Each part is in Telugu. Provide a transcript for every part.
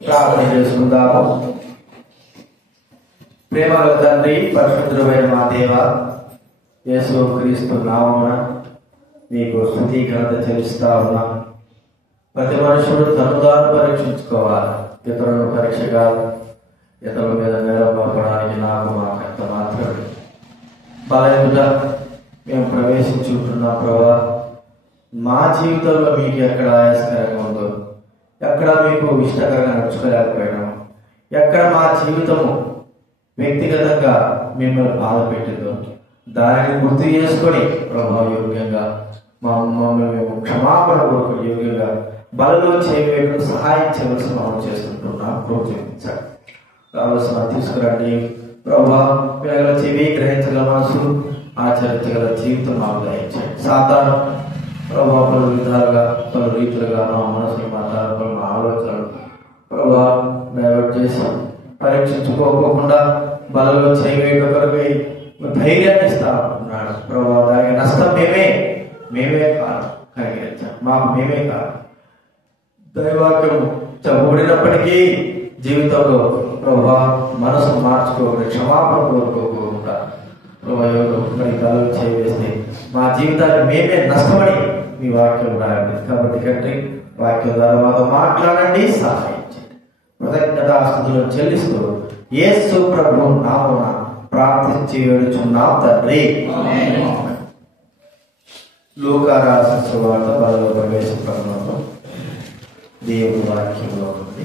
ప్రార్థన చేసుకుందాము. ప్రేమగల తండ్రి, పరిశుద్ధుడైన మా దేవ, యేసు క్రీస్తు నామమున మీకు స్తుతి ఘనత చెల్లిస్తా ఉన్నాం. ప్రతి మనుషుడు తనుదాన్ని పరీక్షించుకోవాలి. ఇతరులను పరీక్ష కాదు. ఇతరుల మీద నిలబడడానికి నాకు మాకంత మాత్రమే బలహీనత మేము ప్రవేశించుకుంటున్నాం. ప్రభా, మా జీవితంలో మీకు ఎక్కడ ఆయాసకరంగా ఉందో, ఎక్కడ మీకు ఇష్టకరంగా నడుచుకోలేకపోయినాము, ఎక్కడ మా జీవితము వ్యక్తిగతంగా మిమ్మల్ని బాధ పెట్టిందో దానిని గుర్తు చేసుకొని ప్రభావ యోగ్యంగా మమ్మల్ని క్షమాపణ కొరకు యోగ్యంగా బలలో చేయవేయడం సహాయం చేయవలసిన మనం చేసుకుంటున్నాం. ప్రోత్సహించాలి. కావలసిన తీసుకురండి ప్రభా. పిల్లల చెవి గ్రహించగల మనసు, ఆచరించగల జీవితం మాకు దయచేయండి. సాధారణ ప్రభావ పలు విధాలుగా పలు రీతులుగా మా మనసులు, మా తలపులు, మా ఆలోచనలు ప్రభావ డైవర్ట్ చేసి పరీక్షించుకోకుండా బలలో చేయవేయడం కొరకు ధైర్యాన్ని ఇస్తా ఉంటున్నాడు ప్రభావ. దానికి నష్టం మేమే కాదు కలిగించాం, మాకు మేమే కాదు. దైవాక్యం చెప్పబడినప్పటికీ జీవితంలో ప్రభా మనసు మార్చుకోకుండా, క్షమాపణ కోరుకోకుండా ప్రభావ మరి బలం చేయవేస్తే మా జీవితాన్ని మేమే నష్టపడి మీ వాక్యం రాయండి. కాబట్టి కంటే వాక్యం ద్వారా మాతో మాట్లాడండి, సహాయించండి. కృతజ్ఞతాస్తుతులను చెల్లిస్తూ యేసు ప్రభువు నామమున ప్రార్థించి వేడుచున్నాం తండ్రి. లూకా రాసిన సువార్త 10వ అధ్యాయంలో దేవుని వాక్యంలో ఉంది.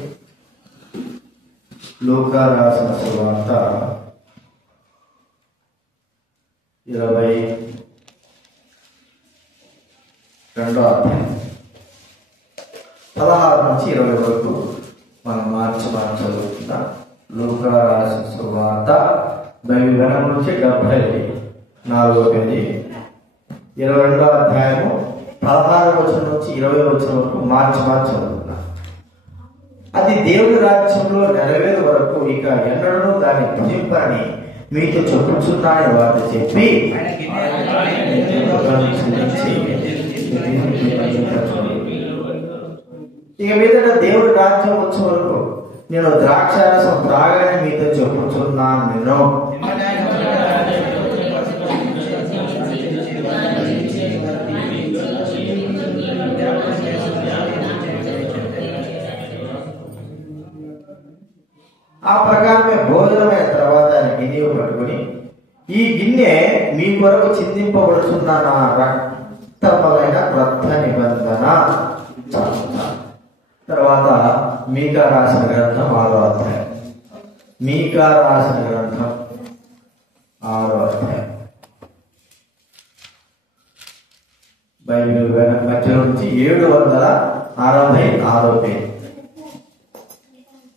లూకా రాసిన సువార్త 22వ అధ్యాయం 16 నుంచి 20 వరకు మనం మార్చి చదువుతున్నాం. లూకా రాసిన సువార్త బైబిల్ గ్రంథం నుంచి 74వ పేజీ 22వ అధ్యాయము 16వ వచనం నుంచి 20వ వచనం వరకు మార్చి చదువుతున్నాం. అది దేవుని రాజ్యంలో నెరవేరు వరకు ఇక ఎన్నడూ దాన్ని భుజింపని మీతో చెప్పుచున్నానని వారు చెప్పి ఇక మీదట దేవుడి రాజ్యం వచ్చే వరకు నేను ద్రాక్షారసం త్రాగని మీతో చెప్పుచున్నాను. నేను ఆ ప్రకారమే భోజనమైన తర్వాత గిన్నె పట్టుకుని, ఈ గిన్నె మీ కొరకు చిందింపబడుతున్న నా రక్తములైన క్రొత్త నిబంధన. తర్వాత మీకా రాసిన గ్రంథం 6వ అధ్యాయం. మీకా రాసిన గ్రంథం 6వ అధ్యాయం బైబిల్ మధ్య నుంచి 766వ పేజీ.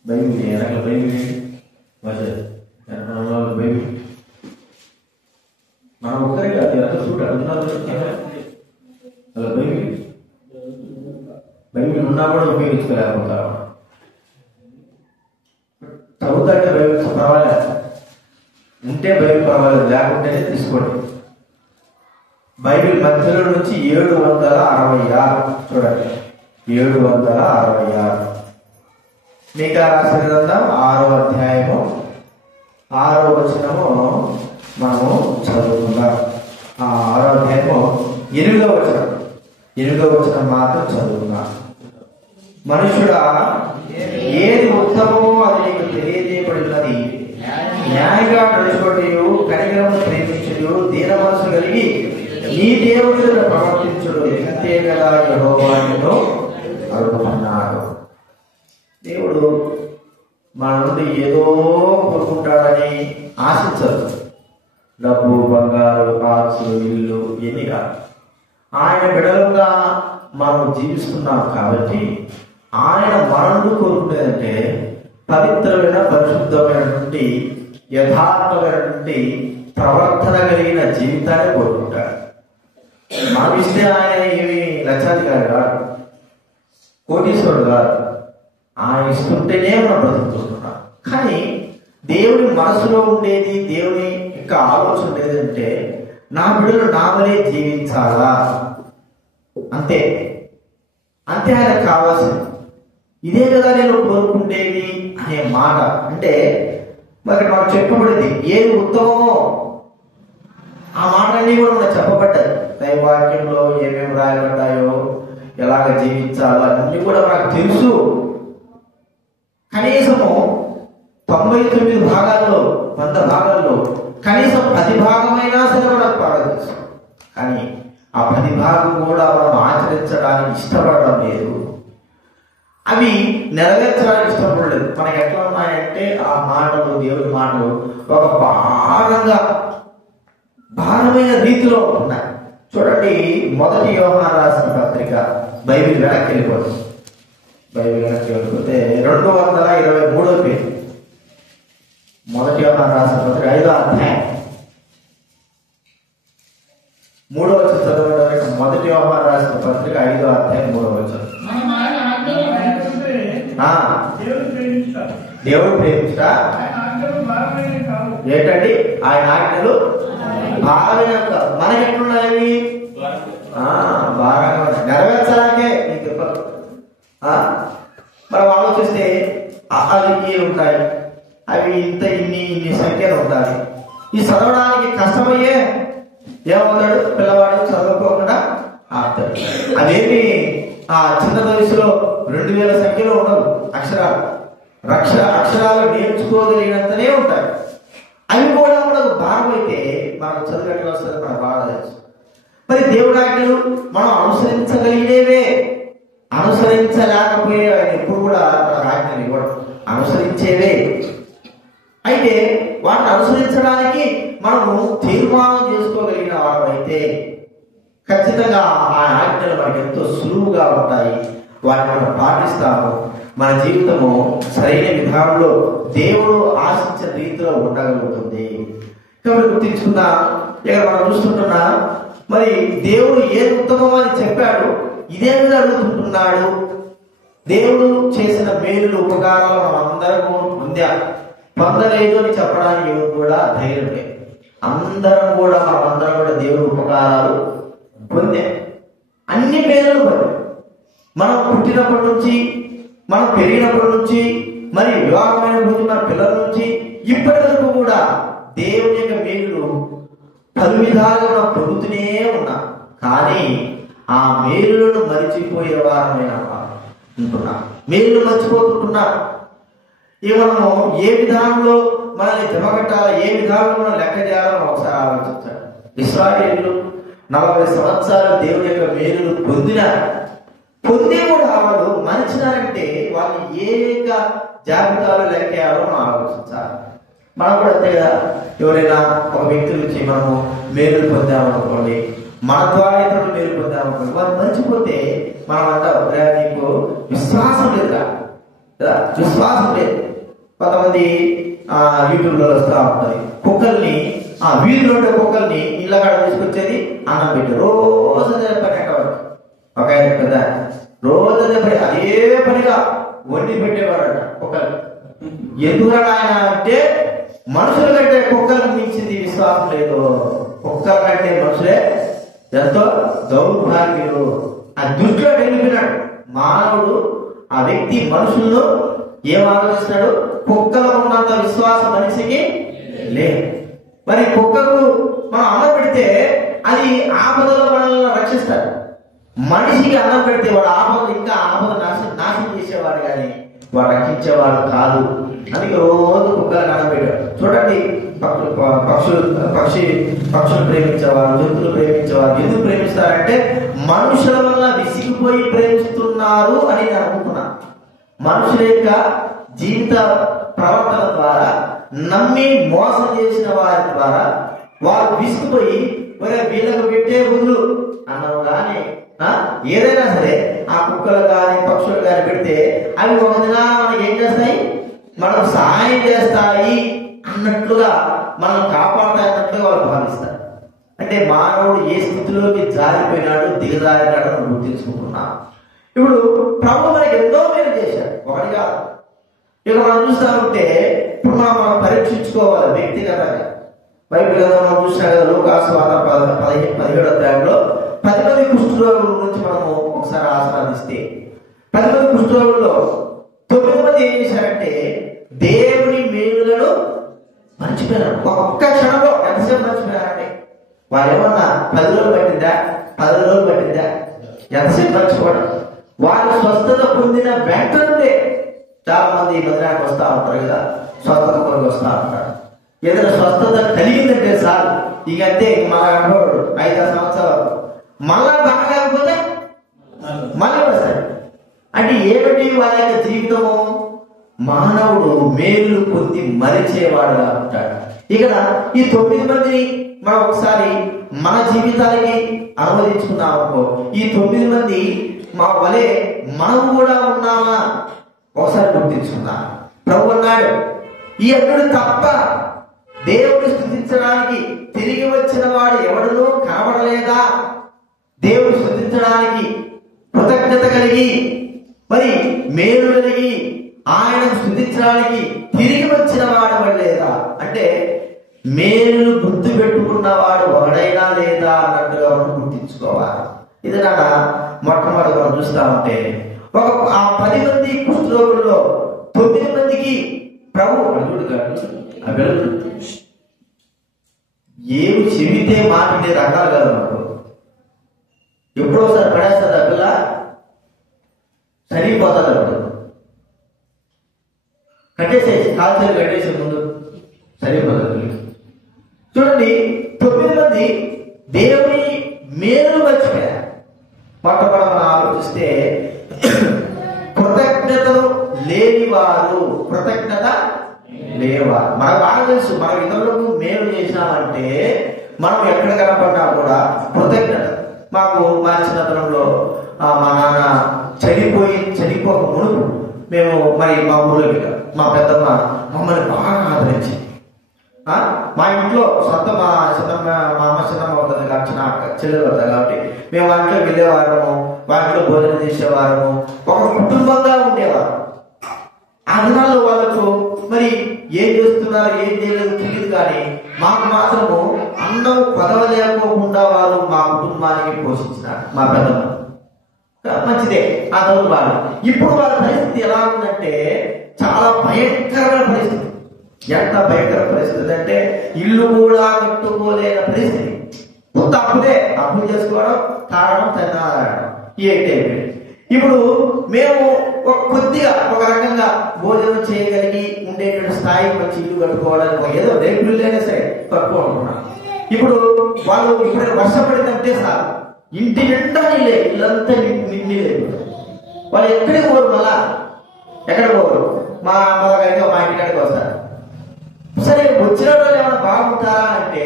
బైబిల్ వెనక బైబిల్ బైబిల్ మనం ఒక్కరే కాదు, ఎంత చూడ ఉన్నారు. అలా బైబిల్ ఉన్నా కూడా ఉపయోగించుకోలేకపోతారు. చదువుతాంటే బైబిల్ పర్వాలేదు, ఉంటే బైబిల్ పర్వాలేదు, లేకుంటేనే తీసుకోండి. బైబిల్ మధ్యలో నుంచి 766 చూడండి, 766. మీకా రాసిన గ్రంథం 6వ అధ్యాయము 6వ వచనము మనము చదువుకుందాం. 6వ అధ్యాయము 8వ వచనం, 8వ వచనం మాత్రం చదువుకుందాం. మనుషుడా, ఏది ఉత్తమమో అది నీకు తెలియజేయబడినది. న్యాయంగా నడుచుకొనియు, కనికరము ప్రేమించుడు, దీన మనసు కలిగి నీ దేవుడు ప్రవర్తించుడు, ఇంతే కదా యెహోవా నిన్ను అడుగుతున్నాడు. దేవుడు మన నుండి ఏదో కోరుకుంటాడని ఆశించదు. డబ్బు, బంగారు, కాసు, ఇల్లు ఎన్ని కాదు. ఆయన బిడ్డలుగా మనం జీవిస్తున్నాం కాబట్టి ఆయన మన నుండి కోరుకునేదంటే పవిత్రమైన, పరిశుద్ధమైనటువంటి, యథార్థమైనటువంటి ప్రవర్తన కలిగిన జీవితాన్ని కోరుకుంటాడు. మనం ఇస్తే ఆయన ఏమి లక్షాధికారి కాదు, కోటీశ్వరుడు కాదు. ఆయన ఇస్తుంటేనే మనం బ్రతుకుతున్నాం. కానీ దేవుని మనసులో ఉండేది, దేవుని యొక్క ఆలోచన లేదంటే నా బిడ్డలు నా వలే జీవించాలా, అంతే అంతే ఆయనకు కావాల్సింది. ఇదే కదా నేను కోరుకుంటేది అనే మాట. అంటే మరి మనకు చెప్పబడింది ఏది ఉత్తమమో ఆ మాటలన్నీ కూడా మనకు చెప్పబడ్డాయి. దైవవాక్యంలో ఏమేమి రాయబడ్డాయో, ఎలాగ జీవించాలో అన్నీ కూడా మనకు తెలుసు. కనీసము 99 భాగాల్లో, 100 భాగాల్లో కనీసం 10 భాగమైనా సరే మనకు పర్వాలేదు. కానీ ఆ 10 భాగం కూడా మనం ఆచరించడానికి ఇష్టపడడం లేదు, అవి నెరవేర్చడానికి ఇష్టపడలేదు. మనకి ఎట్లా ఉన్నాయంటే ఆ మాటలు, దేవుడి మాటలు ఒక భారమైన రీతిలో ఉన్నాయి. చూడండి, 1 యోహాను రాసిన పత్రిక, బైబిల్ వెనక్కి వెళ్ళిపోతుంది. బైబిల్ వెనక్కి వెళ్ళిపోతే 223వ పేజీ, 1 యోహాను రాసిన పత్రిక 5వ అధ్యాయం 3వ వచనం చదవడానికి. 1 యోహాను రాసిన పత్రిక 5వ అధ్యాయం 3వ వచనం. దేవుడు ప్రేమించుట ఏంటండి? ఆయన ఆజ్ఞలు భారమైన, మనకి ఎట్లున్నాయి? భారంగా నెరవేర్చడానికే ఈ తిప్పలు. మనం ఆలోచిస్తే అవి ఉంటాయి, అవి ఇన్ని సంఖ్యలు ఉంటాయి. ఈ చదవడానికి కష్టమయ్యే ఏమవుతాడు పిల్లవాడు, చదువుకోకుండా ఆపుతాడు. అదేమి చిన్న వయసులో 2000 సంఖ్యలో ఉండవు అక్షరాలు. అక్షరాలు నేర్చుకోగలిగినంతనే ఉంటాయి. అవి కూడా మనకు భారం అయితే మనకు చదువు ఎట్లా వస్తుంది మనకు బాగా తెలుసు. మరి దేవుడి ఆజ్ఞలు మనం అనుసరించగలిగినవే, అనుసరించలేకపోయే ఆయన ఎప్పుడు కూడా మనకు ఆజ్ఞలు ఇవ్వడం, అనుసరించేవే. అయితే వాటిని అనుసరించడానికి మనము తీర్మానం చేసుకోగలిగిన వారు అయితే ఖచ్చితంగా ఆ ఆజ్ఞలు మనకి ఎంతో సులువుగా ఉంటాయి. వాటిని మనం పాటిస్తాము. మన జీవితము సరైన విధానంలో దేవుడు ఆశించిన రీతిలో ఉండగలుగుతుంది. కాబట్టి గుర్తించుకున్నా, ఇక్కడ మనం చూస్తుంటున్నా, మరి దేవుడు ఏది ఉత్తమం అని చెప్పాడు, ఇదే మీద అడుగుతుంటున్నాడు. దేవుడు చేసిన మేలులు, ఉపకారాలు మనం అందరం పొందలేదు అని చెప్పడానికి ఎవరు కూడా ధైర్యం లేదు. అందరం కూడా దేవుడి ఉపకారాలు పొందే, అన్ని మేలులు పొందే. మనం పుట్టినప్పటి నుంచి, మనం పెరిగినప్పటి నుంచి, మరి వివాహమైన నుంచి, మన పిల్లల నుంచి ఇప్పటి వరకు కూడా దేవుని యొక్క మేలు పలు విధాలుగా మనం పొందుతూనే ఉన్నాం. కానీ ఆ మేలులను మరిచిపోయే వారమైన ఉంటున్నా, మేలు మర్చిపోతుంటున్నా. ఇక మనము ఏ విధానంలో మనల్ని జమకట్టాలో, ఏ విధానంలో మనం లెక్క చేయాలో ఒకసారి ఆలోచించాలి. ఇశ్రాయేలు 40 సంవత్సరాలు దేవుని యొక్క మేలులు పొంది కూడా వాళ్ళు మరిచినారంటే వాళ్ళు ఏ జాబితాలో లెక్కేయాలో మనం ఆలోచించాలి. మనం కూడా అంతే కదా. ఎవరైనా ఒక వ్యక్తి నుంచి మనము మేలులు పొందామనుకోండి, మన ద్వారా ఇతరులు మేలు పొందామనుకోండి, వాళ్ళు మర్చిపోతే మనం అంటాం నీకు విశ్వాసం లేదు కదా, విశ్వాసం లేదు. కొంతమంది యూట్యూబ్లో వస్తూ ఉంటుంది, కుక్కల్ని వీధిలో ఉండే కుక్కల్ని ఇళ్ళకాడ తీసుకొచ్చేది అన్నం పెట్టి రోజు అదే పని అంటవాడు. ఒక ఆయన కదా రోజు అదే పనిగా వండి పెట్టేవాడట కుక్కలు. ఎందుకని ఆయన అంటే మనుషుల కంటే కుక్కలకు మించింది విశ్వాసం లేదు, కుక్కల కంటే మనుషులే ఎంతో దౌర్భాగ్యుడు. ఆ దృష్టిలో వెళ్ళిపోయినాడు మానవుడు. ఆ వ్యక్తి మనుషుల్లో ఏం ఆలోచిస్తున్నాడు? కుక్కలో ఉన్నంత విశ్వాసం మనిషికి లేదు. మరి కుక్కకు మనం అన్నం పెడితే అది ఆపదలో మనల్ని రక్షిస్తాడు. మనిషికి అన్నం పెడితే వాడు ఆపద ఇంకా ఆపద నాశనం చేసేవాడు కానీ వాడు రక్షించేవాడు కాదు. అందుకే రోజు కుక్కలకు అన్నం పెట్టాడు. చూడండి, పక్షులు ప్రేమించేవారు, జంతువులు ప్రేమించేవారు ఎందుకు ప్రేమిస్తారంటే మనుషుల వల్ల విసిగిపోయి ప్రేమిస్తున్నారు అని నేను అనుకుంటున్నా. మనుషుల యొక్క జీవిత ప్రవర్తన ద్వారా నమ్మి మోసం చేసిన వారి ద్వారా వారు విసిగిపోయి వీళ్ళకు పెట్టే బదులు అన్నం కానీ ఏదైనా సరే ఆ కుక్కలు కానీ పక్షులు కానీ పెడితే అవి ఒక దినాన మనకి ఏం చేస్తాయి? మనకు సహాయం చేస్తాయి అన్నట్లుగా మనం కాపాడాలన్నట్లుగా వాళ్ళు భావిస్తారు. అంటే మానవుడు ఏ స్థితిలోకి జారిపోయినాడు, దిగజారినాడు అని గుర్తించుకుంటున్నాం. ఇప్పుడు ప్రభు మనకి ఎంతో మేలు చేశాడు, ఒకటి కాదు. ఇక మనం చూస్తా ఉంటే ఇప్పుడు మనం పరీక్షించుకోవాలి వ్యక్తిగతంగా. బైబిల్ కదా మనం చూసినా కదా, లోకాసువార్త 17వ అధ్యాయంలో 10 మంది కుష్ఠరోగుల నుంచి మనము ఒకసారి ఆస్వాదిస్తే 10 మంది కుష్ఠరోగుల్లో 9 మంది ఏం చేశారంటే దేవుని మేలులను మర్చిపోయారు. ఒక్క క్షణంలో ఎంతసేపు మర్చిపోయారంటే వాళ్ళు ఏమన్నా 10 రోజులు పట్టిందా, 10 రోజులు పట్టిందా, ఎంతసేపు మర్చిపోవడం. వాళ్ళు స్వస్థత పొందిన వెంటనే చాలా మంది మందిరానికి వస్తూ ఉంటారు కదా, స్వస్థత కొరకు వస్తూ ఉంటారు. ఏదైనా స్వస్థత కలిగిందంటే సార్ ఇక అంతే, మా అనుభవుడు 5-6 సంవత్సరాలు మళ్ళా బాగాలేకపోతే మళ్ళీ వస్తాడు. అంటే ఏమిటి వాళ్ళ యొక్క జీవితము? మానవుడు మేలు పొంది మరిచేవాడుగా ఉంటాడు. ఇక్కడ ఈ 9 మందిని మనం ఒకసారి మన జీవితాలకి అనువదించుకున్నామనుకో, ఈ 9 మంది మా వలె మనం కూడా ఉన్నామా ఒకసారి గుర్తించుకున్నాం. ప్రభు అన్నాడు, ఈ అన్నుడు తప్ప దేవుడు స్తుతించడానికి తిరిగి వచ్చిన వాడు ఎవడునూ కనబడలేదా? దేవుడు స్తుతించడానికి కృతజ్ఞత కలిగి మరి మేలు కలిగి ఆయన స్తుతించడానికి తిరిగి వచ్చిన వాడు లేదా? అంటే మేలు గుర్తు పెట్టుకున్నవాడు ఒకడైనా లేదా అన్నట్టుగా మనం గుర్తించుకోవాలి. ఇది నా మొట్టమొదటి మనం చూస్తా ఉంటే ఆ 10 మంది కుష్ఠరోగుల్లో 9 మందికి ప్రభు ఏమి చెబితే మాట్లాడే రకాలు కదా మనకు. ఎప్పుడోసారి పడేస్తుంది ఆ పిల్ల, సరిపోతుంది. అప్పుడు కట్టేసేసి కాల్చేలు కట్టేసే ముందు సరిపోతుంది. చూడండి, 9 మంది దేవుని మేలు మర్చిపోయారు. మొట్టమొదట మనం ఆలోచిస్తే కృతజ్ఞతలు లేనివారు, కృతజ్ఞత లేవా. మనకు బాగా తెలుసు, మనం ఇతరులకు మేలు చేసినామంటే మనం ఎక్కడ కనపడినా కూడా కృతజ్ఞత. మాకు మా చిన్నతనంలో మా నాన్న చనిపోక మునుపు మేము మరి మా ఊళ్ళో మా పెద్దమ్మ మమ్మల్ని బాగా ఆదరించి మా ఇంట్లో సొంత మా అమ్మ చిన్నమ్మ అవుతుంది కాబట్టి చిన్న చెల్లెలు అవుతుంది కాబట్టి మేము వాటిలో వెళ్ళేవారము, వాటిలో భోజనం చేసేవారము, ఒక కుటుంబంగా ఉండేవారు. ఆ దినాల్లో వాళ్ళకు మరి ఏం చేస్తున్నారు ఏం చేయలేదు తెలియదు, కానీ మాకు మాత్రము అన్నం పదవలేకోకుండా వారు మా కుటుంబానికి పోషించినారు. మా పెద్దమ్మ మంచిదే, ఆ రోజు వాళ్ళు. ఇప్పుడు వాళ్ళ పరిస్థితి ఎలా ఉందంటే చాలా భయంకరమైన పరిస్థితి. ఎంత భయంకర పరిస్థితి అంటే ఇల్లు కూడా కట్టుకోలేని పరిస్థితి. అప్పుడే అప్పులు చేసుకోవడం, తాగడం, తినడం ఏంటి. ఇప్పుడు మేము కొద్దిగా ఒక రకంగా భోజనం చేయగలిగి ఉండేటువంటి స్థాయి మంచి ఇల్లు కట్టుకోవడానికి ఏదో రేపులైనా సరే తక్కువ అనుకున్నాం. ఇప్పుడు వాళ్ళు ఇప్పుడు వర్షపడిందంటే సార్ ఇంటి నిండా నీళ్ళే, ఇల్లంతా నీళ్ళే. వాళ్ళు ఎక్కడికి పోరు, మళ్ళా ఎక్కడ పోరు. మా అమ్మగారికి మా ఇంటికాడికి వస్తారు. సరే వచ్చిన వాళ్ళు ఏమైనా బాగుంటారా అంటే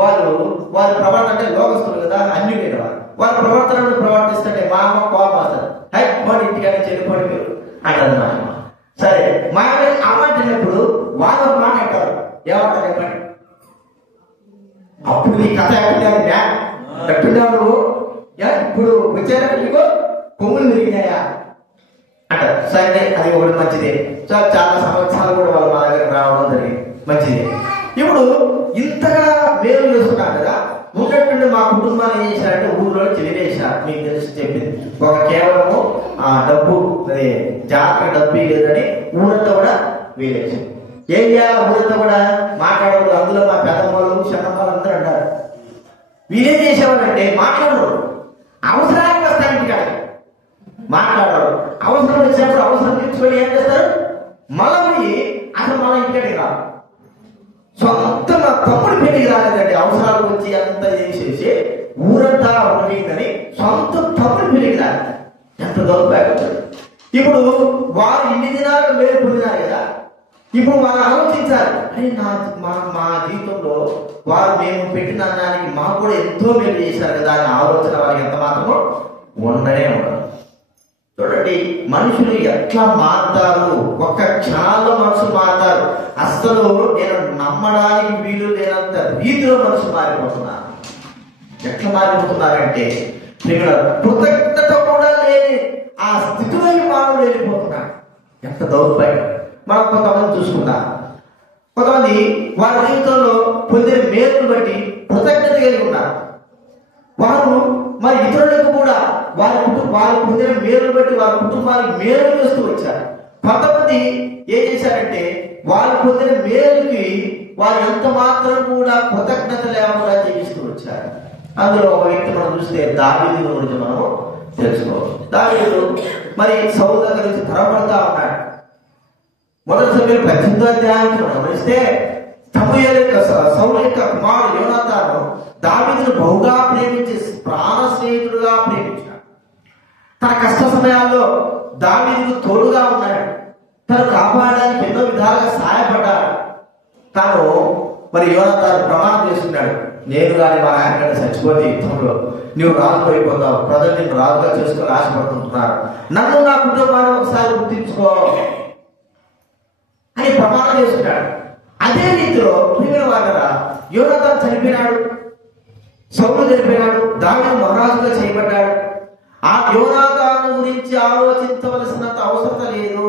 వాళ్ళు వారి ప్రవర్తన అంటే లోకస్తులు కదా, అన్ని లేని వాళ్ళ ప్రవర్తనను ప్రవర్తిస్తుంటే మా అమ్మ కోపం వస్తారు. హై వాడి ఇంటికాడికి చెల్లిపోయి అంటారు మా అమ్మ. సరే మా అమ్మ తిన్నప్పుడు వాళ్ళు ఒక మాట అంటారు, ఏమంటారు చెప్పండి. అప్పుడు నీ కథ ఎట్టున్నావు నువ్వు, ఇప్పుడు వచ్చారా కొమ్ములు విరిగినాయా అంటారు. సరే అది ఒకటి మంచిదే. చాలా సంవత్సరాలు కూడా వాళ్ళు మా దగ్గర రావడం జరిగింది, మంచిదే. ఇప్పుడు ఇంతగా మేలు చేస్తున్నారు కదా, ఉన్నట్టుండి మా కుటుంబాన్ని ఏం చేశారంటే ఊళ్ళో తెలియజేశారు. మీకు తెలిసి చెప్పింది ఒక కేవలము ఆ డబ్బు జాతర డబ్బు లేదని ఊరంతా కూడా వేలేశారు. ఏం చేయాలి? ఊరంతా కూడా మాట్లాడకూడదు. అందులో మా పెద్దమ్మలు చిన్నమ్మలు అందరూ అంటారు. వీళ్ళేం చేసేవాళ్ళంటే మాట్లాడరు, అవసరానికి వస్తారు ఇంటికాడ మాట్లాడరు. అవసరం వచ్చినప్పుడు అవసరం తీర్చుకొని ఏం చేస్తారు? మళ్ళీ అసలు మన ఇంటికాడికి రాదు. సొంత మా తమ్ముడు పెళ్లికి రాలేదండి, అవసరాలు వచ్చి అంతా చేసేసి ఊరంతా ఉండేదని సొంత తమ్ముడు పెళ్లికి రాలేదు. ఎంత దౌర్భాగ్యం! ఇప్పుడు వారు ఇన్ని దినాలు మేలు పొందినారు కదా, ఇప్పుడు వారు ఆలోచించాలి, అని మా జీవితంలో వారు మేము పెట్టిన అన్నానికి మాకు కూడా ఎంతో మేలు చేశారు కదా అని ఆలోచన వారికి ఎంత మాత్రమో ఉండనే ఉండదు. చూడండి, మనుషులు ఎట్లా మారుతారు, ఒక్క క్షణాల్లో మనుషులు మారుతారు. అసలు నేను నమ్మడానికి వీలు లేనంత రీతిలో మనుషులు మారిపోతున్నారు. ఎట్లా మారిపోతున్నారంటే కృతజ్ఞత కూడా లేని ఆ స్థితిలో మానవులు వెళ్ళిపోతున్నారు. ఎంత దౌర్భాగ్యం! మనం కొంతమంది చూసుకుంటాం, కొంతమంది వారి జీవితంలో పొందిన మేలును బట్టి కృతజ్ఞత కలిగి ఉన్నారు. వారు మరి ఇతరులకు కూడా వారు పొందిన మేలును బట్టి వారి కుటుంబానికి మేలు చేస్తూ వచ్చారు. కొంతమంది ఏం చేశారంటే వారు పొందిన మేలుకి వారు ఎంత మాత్రం కూడా కృతజ్ఞత లేకుండా జీవిస్తూ వచ్చారు. అందులో ఒక వ్యక్తి మనం చూస్తే దావీదు గురించి మనం తెలుసుకోవచ్చు. దావీదు మరి సౌలు దగ్గర నుంచి తరబడతా ఉన్నాడు. మొదటి సమయంలో 18వ అధ్యాయానికి మనం గమనిస్తే సౌలు యొక్క కుమారుడు యోనాతాను దావీదును బహుగా ప్రేమించి ప్రాణ స్నేహితుడుగా ప్రేమించాడు. తన కష్ట సమయాల్లో దావీదుకు తోడుగా ఉన్నాడు. తను కాపాడడానికి ఎన్నో విధాలుగా సహాయపడ్డాడు. తాను మరి యోనాతాను ప్రమాణం చేస్తున్నాడు, నేను కానీ మా ఆయన చచ్చిపోతే యుద్ధంలో నువ్వు రాజు అయిపోతావు, ప్రజలు నిన్ను రాజుగా చేసుకొని ఆశపడుతుంటున్నారు, నన్ను నా కుటుంబాన్ని ఒకసారి గుర్తించుకో అని ప్రమాణం చేస్తున్నాడు. అదే రీతిలో ప్రియమైన వారరా, యోనాతాను చనిపోయినాడు, సౌలు చనిపోయినాడు, దావీదు మహారాజుగా చేయబడ్డాడు. ఆ యోనాతాను గురించి ఆలోచించవలసినంత అవసరం లేదు.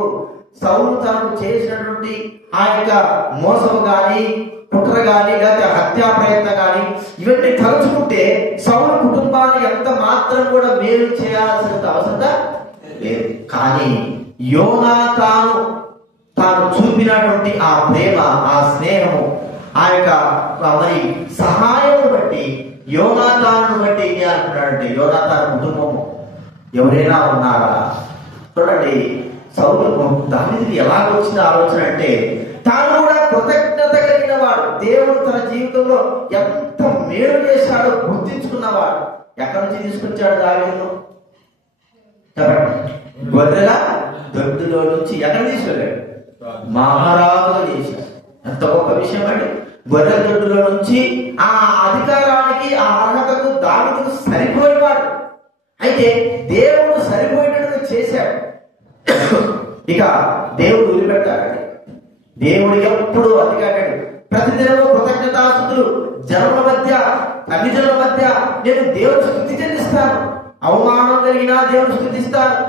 సౌలు తనకు చేసినటువంటి ఆ యొక్క మోసం గాని, కుట్ర గాని, లేకపోతే హత్యా ప్రయత్నం గాని ఇవన్నీ తలుచుకుంటే సౌలు కుటుంబాన్ని ఎంత మాత్రం కూడా మేలు చేయాల్సినంత అవసరం లేదు. కానీ యోనాతాను తాను చూపినటువంటి ఆ ప్రేమ, ఆ స్నేహము, ఆ యొక్క మరి సహాయం బట్టి యోనాతాను బట్టి ఏం అంటున్నాడంటే, యోనాతాను కుటుంబము ఎవరైనా ఉన్నారా? చూడండి, సౌలు దావీదుకి ఎలా వచ్చిన ఆలోచన అంటే తాను కూడా కృతజ్ఞత కలిగిన వాడు, దేవుడు తన జీవితంలో ఎంత మేలు చేశాడో గుర్తించుకున్నవాడు. ఎక్కడి నుంచి తీసుకొచ్చాడు దావీదును? గొర్రెల దొడ్డులో నుంచి ఎక్కడ తీసుకెళ్ళాడు? మహారాజుగా చేశాడు. ఎంత గొప్ప విషయం అండి! గొర్రెల దొడ్డులో నుంచి ఆ అధికారానికి, ఆ అర్హతకు దావీదుకు సరిపోయేవాడు. అయితే దేవుడు సరిపోయేటట్టుగా చేశాడు. ఇక దేవుడు వదిలిపెట్టాడండి. దేవుడు ఎప్పుడు అధికారాడు. ప్రతిదినము కృతజ్ఞతాస్తుతులు జనుల మధ్య, అన్ని జనుల మధ్య నేను దేవుడు స్తుతి చెల్లిస్తాను. అవమానం కలిగినా దేవుడు స్తుతిస్తాను.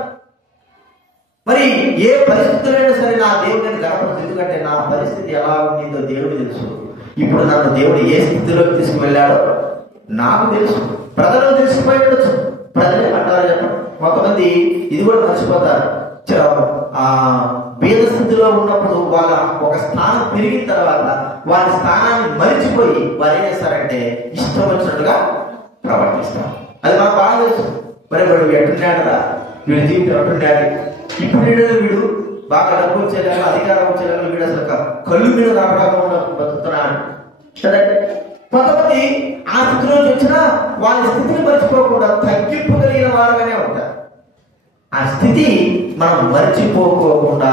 మరి ఏ పరిస్థితులైనా సరే నా దేవుడిని గడపచ్చు. ఎందుకంటే నా పరిస్థితి ఎలా ఉండిందో దేవుడు తెలుసు. ఇప్పుడు నన్ను దేవుడు ఏ స్థితిలోకి తీసుకువెళ్ళాడో నాకు తెలుసు. ప్రజలు తెలిసిపోయి ఉండొచ్చు. ప్రజలు ఏమంటారు చెప్పండి? కొంతమంది ఇది కూడా మర్చిపోతారు. ఆ భేద స్థితిలో ఉన్నప్పుడు వాళ్ళ ఒక స్థానం పెరిగిన తర్వాత వారి స్థానాన్ని మరిచిపోయి వారు ఏం చేస్తారంటే ఇష్టం వచ్చినట్టుగా ప్రవర్తిస్తారు. అది మనకు బాగా తెలుసు. మరి వాడు ఎట్టున్నాడరా, వీడి జీవితం ఎట్టున్నాడు, ఇప్పుడు వీడు బాగా డబ్బు వచ్చేలాగా, అధికారం వచ్చేలాగా వీడు అసలు కళ్ళు మీద రాకుండా బతుకుతున్నాడు. కొంతమంది ఆ స్థితిలో వచ్చినా వాళ్ళ స్థితిని మర్చిపోకుండా తగ్గింపు కలిగిన వారుగానే ఉంటారు. ఆ స్థితి మనం మర్చిపోకోకుండా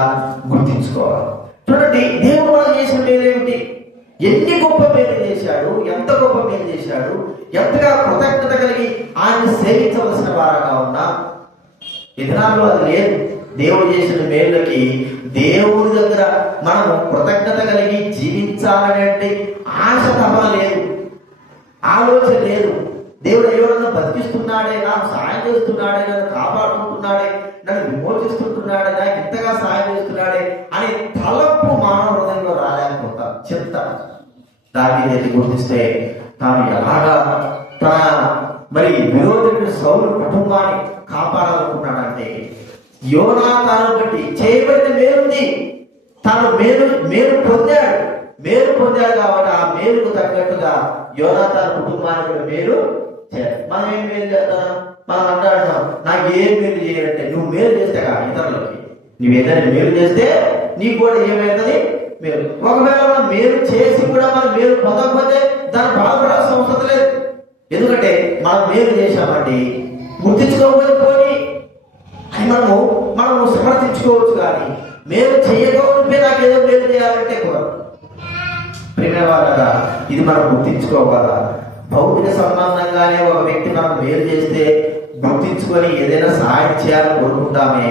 గుర్తించుకోవాలి. చూడండి, దేవుడు మనం చేసిన మేలేమిటి? ఎన్ని గొప్ప మేలు చేశాడు, ఎంత గొప్ప మేలు చేశాడు, ఎంతగా కృతజ్ఞత కలిగి ఆయన సేవించవలసిన వారంగా ఉన్నా ఈ దినాల్లో అది లేదు. దేవుడు చేసిన మేలుకి దేవుడి దగ్గర మనము కృతజ్ఞత కలిగి జీవించాలనే ఆశ తపన లేదు, ఆలోచన లేదు. దేవుడు ఎవరన్నా బతికిస్తున్నాడే, నాకు సహాయం చేస్తున్నాడే, నన్ను కాపాడుకుంటున్నాడే, నన్ను విమోచిస్తున్నాడే, నాకు ఇంతగా సహాయం చేస్తున్నాడే అనే తలపు మానవ హృదయంలో రాలేకపోతారు. చింత దాన్ని గుర్తిస్తే తాను ఎలాగా తన మరి విరోధుడు సౌలు కుటుంబాన్ని కాపాడాలనుకున్నాడంటే యోనాతాను బట్టి చేయబడిన మేలుంది. తాను మేలు పొందాడు కాబట్టి ఆ మేలుకు తగ్గట్టుగా యోనాతాను కుటుంబానికి మేలు చేయాలి. మనం ఏం మేలు చేస్తాం? మనం అంటాడున్నాం, నాకు ఏం మేలు చేయాలంటే, నువ్వు మేలు చేస్తే కదా ఇతరులకి, నువ్వు ఏదైనా మేలు చేస్తే నీకు కూడా ఏమైతుంది మేలు. ఒకవేళ మనం మేలు చేసి కూడా మనం మేలు పొందకపోతే దాన్ని బాధపడాల్సిన అవసరం లేదు. ఎందుకంటే మనం మేలు చేశామండి, గుర్తించుకోకపోతే పోనీ అని మనము సమర్థించుకోవచ్చు. కానీ మేలు చేయకపోతే నాకు ఏదో మేలు చేయాలంటే కూడా ప్రేమవాళ్ళగా ఇది మనం గుర్తించుకోగల. భౌతిక సంబంధంగానే ఒక వ్యక్తి మనం మేలు చేస్తే గుర్తించుకొని ఏదైనా సహాయం చేయాలని కోరుకుంటామే.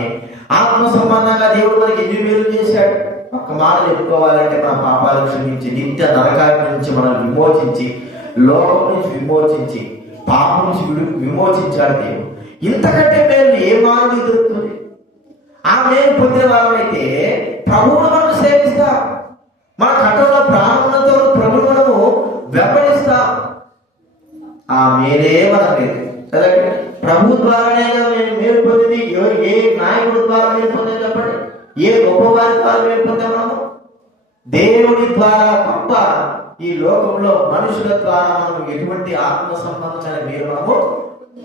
ఆత్మ సంబంధంగా దేవుడు మనకి ఎన్ని మేలు చేశాడు. ఒక్క మాట చెప్పుకోవాలంటే మన పాపాలు క్షమించి నిత్య నరకాన్ని నుంచి మనం విమోచించి లోకం నుంచి విమోచించి పాపం నుంచి విమోచించాడు దేవుడు. ఇంతకంటే మేలు ఏ మానవుడు దొరుకుతుంది? ఆ మేలు పొందే వాళ్ళమైతే ప్రభువును మనం సేవిస్తాం. మన కంటలో ప్రాణములతో ప్రభువు మనము వెంబడిస్తాం. ఆ మేలే మన మేలు కదండి. ప్రభు ద్వారానే మేలు పొందింది. ఏ నాయకుడి ద్వారా మేలు పొందేది చెప్పండి? ఏ గొప్పవారి ద్వారా మేలు పొందాము? దేవుడి ద్వారా తప్ప ఈ లోకంలో మనుషుల ద్వారా మనం ఎటువంటి ఆత్మ సంబంధమైన మేలు మనము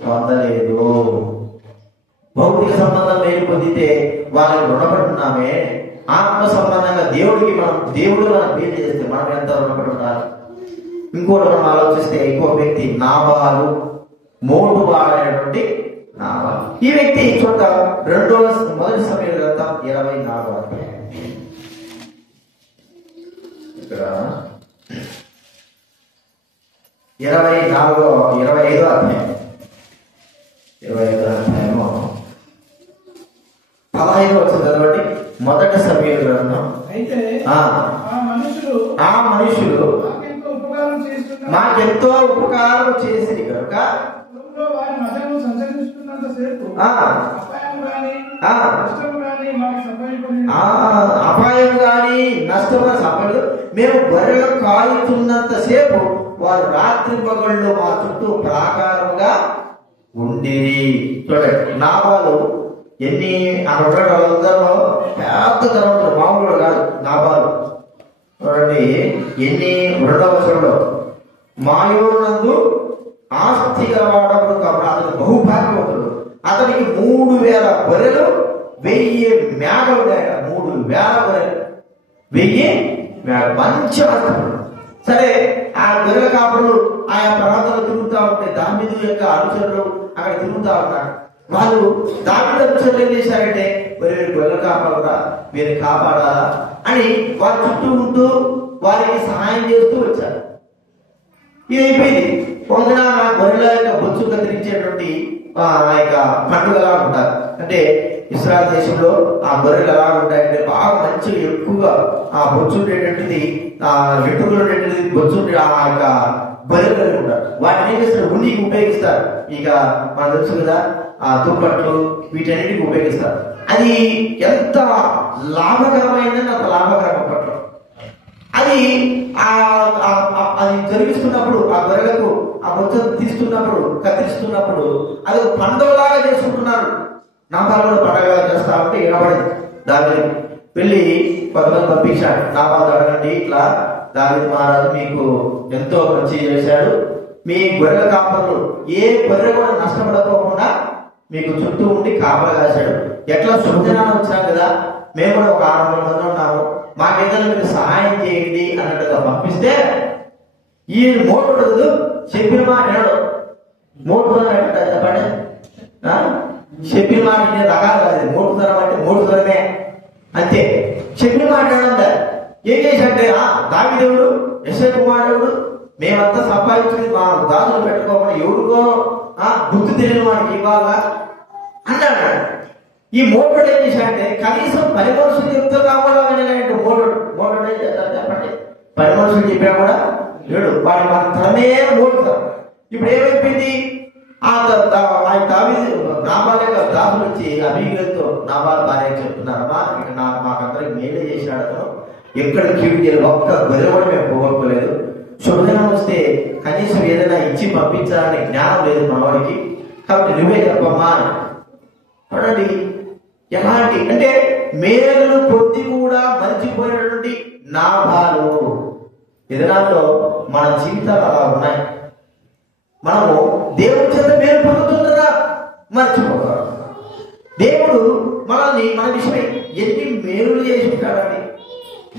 పొందలేదు. భౌతిక సంబంధం మేలు పొందితే వాళ్ళని రుణపడుతున్నామే. ఆత్మ సంబంధంగా దేవుడు మనం మేలు చేస్తే మనం ఎంత రుణపడి ఉండాలి. ఇంకోటి మనం ఆలోచిస్తే ఇంకో వ్యక్తి నాబాలు, మోటువాడైనటువంటి నాబాలు. ఈ వ్యక్తి చూద్దాం మొదటి సమయం గ్రంథం 24వ అధ్యాయం. ఇక్కడ 25వ అధ్యాయం 15వ వచనం చదవండి. మొదటి సమయం గ్రంథం. అయితే ఆ మనుషులు మాకెంతో ఉపకారం చేసింది కనుక వారి మధ్యలో సంచరిస్తున్నంత సేపు అపాయం గాని నష్టమైన సఫలు మేము గొర్రెలు కాయుతున్నంత సేపు వారు రాత్రి పగళ్ళు మా చుట్టూ ప్రాకారముగా ఉండిరి. చూడండి, నాబాలు ఎన్ని అక్కడ వాళ్ళందరూ పెద్ద తరం మామూలు కాదు. నాబాలు చూడండి ఎన్ని 2వ వచనంలో మాయోనందు ఆస్తి గలవాడప్పుడు కాబట్టి అతను బహుభాగ్యవంతుడు. అతనికి 3000 గొర్రెలు 1000 మేకలు. 3000 గొర్రెలు 1000 మేకలు. మంచి ఆస్తి. సరే, ఆ గొర్రెల కాపులు ఆయా ప్రాంతాలు తిరుగుతూ ఉంటే దావీదు యొక్క అనుచరులు అక్కడ తిరుగుతూ ఉన్నారు. వాళ్ళు దావీదు అనుచరులు ఏం చేశారంటే, గొర్రెల కాపాడుగా మీరు కాపాడాలా అని వారి చుట్టూ ఉంటూ వారికి సహాయం చేస్తూ వచ్చారు. ఇది అయిపోయింది. పొందిన గొర్రెల యొక్క బొచ్చు కత్తిరించేటువంటి ఆ యొక్క పండుగలా ఉంటారు. అంటే ఇస్రాయల్ దేశంలో ఆ గొర్రెలు ఎలా ఉంటాయంటే బాగా మంచిగా ఎక్కువగా ఆ బొచ్చు ఉండేటటువంటిది, ఆ వెంట్రుకలు ఉండేటువంటి బొచ్చు ఆ యొక్క గొర్రెలు కలిగి ఉంటారు. వాటిని ఏం చేస్తారు? ఉండికి ఉపయోగిస్తారు. ఇక మనకు తెలుసు కదా, ఆ దుప్పట్లు వీటన్నిటికి ఉపయోగిస్తారు. అది ఎంత లాభకరమైందని అంత లాభకరం అప్పట్లో. అది జరిగిస్తున్నప్పుడు ఆ గొర్రెలకు ఆ బొచ్చను తీస్తున్నప్పుడు కత్తిరిస్తున్నప్పుడు అది ఒక పండుగలాగా చేసుకుంటున్నారు. నాబాలు కూడా పండుగగా చేస్తా ఉంటే వినబడింది. దావీదు వెళ్ళి కొంతమంది పంపించాడు. నాబాలు అడగండి, ఇట్లా దావీదు మహారాజు మీకు ఎంతో మంచి చేశాడు, మీ గొర్రెల కాపర్లు ఏ గొర్రె కూడా నష్టపడకోకుండా మీకు చుట్టూ ఉండి కాపలా కాశాడు. ఎట్లా శుభదినాన్ని వచ్చాం కదా, మేము కూడా ఒక 600 మంది ఉన్నాము, మాకేదైనా మీరు సహాయం చేయండి అన్నట్టుగా పంపిస్తే ఈ మోటుడు చెప్పిన మాట వినడు. మోటుదనం అంటే చెప్పండి, చెప్పిన మాట వినే రకాలు కాదు. మోటుదనం అంటే మోటుదనమే అంతే. చెప్పిన మాట వినందా ఏం చేశాడంటే, దావీదు యెషయా కుమారుడు మేమంతా సంపాదించుకుని మా దాసులు పెట్టుకోమని ఎవరికో గుర్తు తెలియని వాడికి ఇవ్వాలా అన్నాడు. ఈ మోటుడు ఏం చేశాడంటే కనీసం 10 మనుషులు చెప్తే కావాలని మోటుడు ఏం చేస్తారు చెప్పండి? 10 మనుషులు చెప్పినా కూడా లేడు. వాడి మన తనమే మోటుతారు. ఇప్పుడు ఏమైపోయింది? నాబాల్ యొక్క దాసులు వచ్చి అభిజ్ఞతో నాబాల్ భార్య చెప్తున్నారమ్మా, ఇక మాకందరికి మేలే చేసినాడు అతను, ఎక్కడ కీడు ఒక్క గొర్రె కూడా మేము పోగొట్టుకోలేదు. శుభదినం వస్తే కనీసం ఏదైనా ఏదైనా ఇచ్చి పంపించాలనే జ్ఞానం లేదు మనవాడికి. కాబట్టి నువ్వే చెప్పమ్మా అని. చూడండి ఎలాంటి అంటే మేలు పొంది కూడా మర్చిపోయినటువంటి నాభాలు విధానాల్లో మన జీవితాలు అలా ఉన్నాయి. మనము దేవుడి చేత మేలు పొందుతుందా మర్చిపోతాం. దేవుడు మనల్ని మన విషయమై ఎన్ని మేలు చేసి ఉంటాడండి,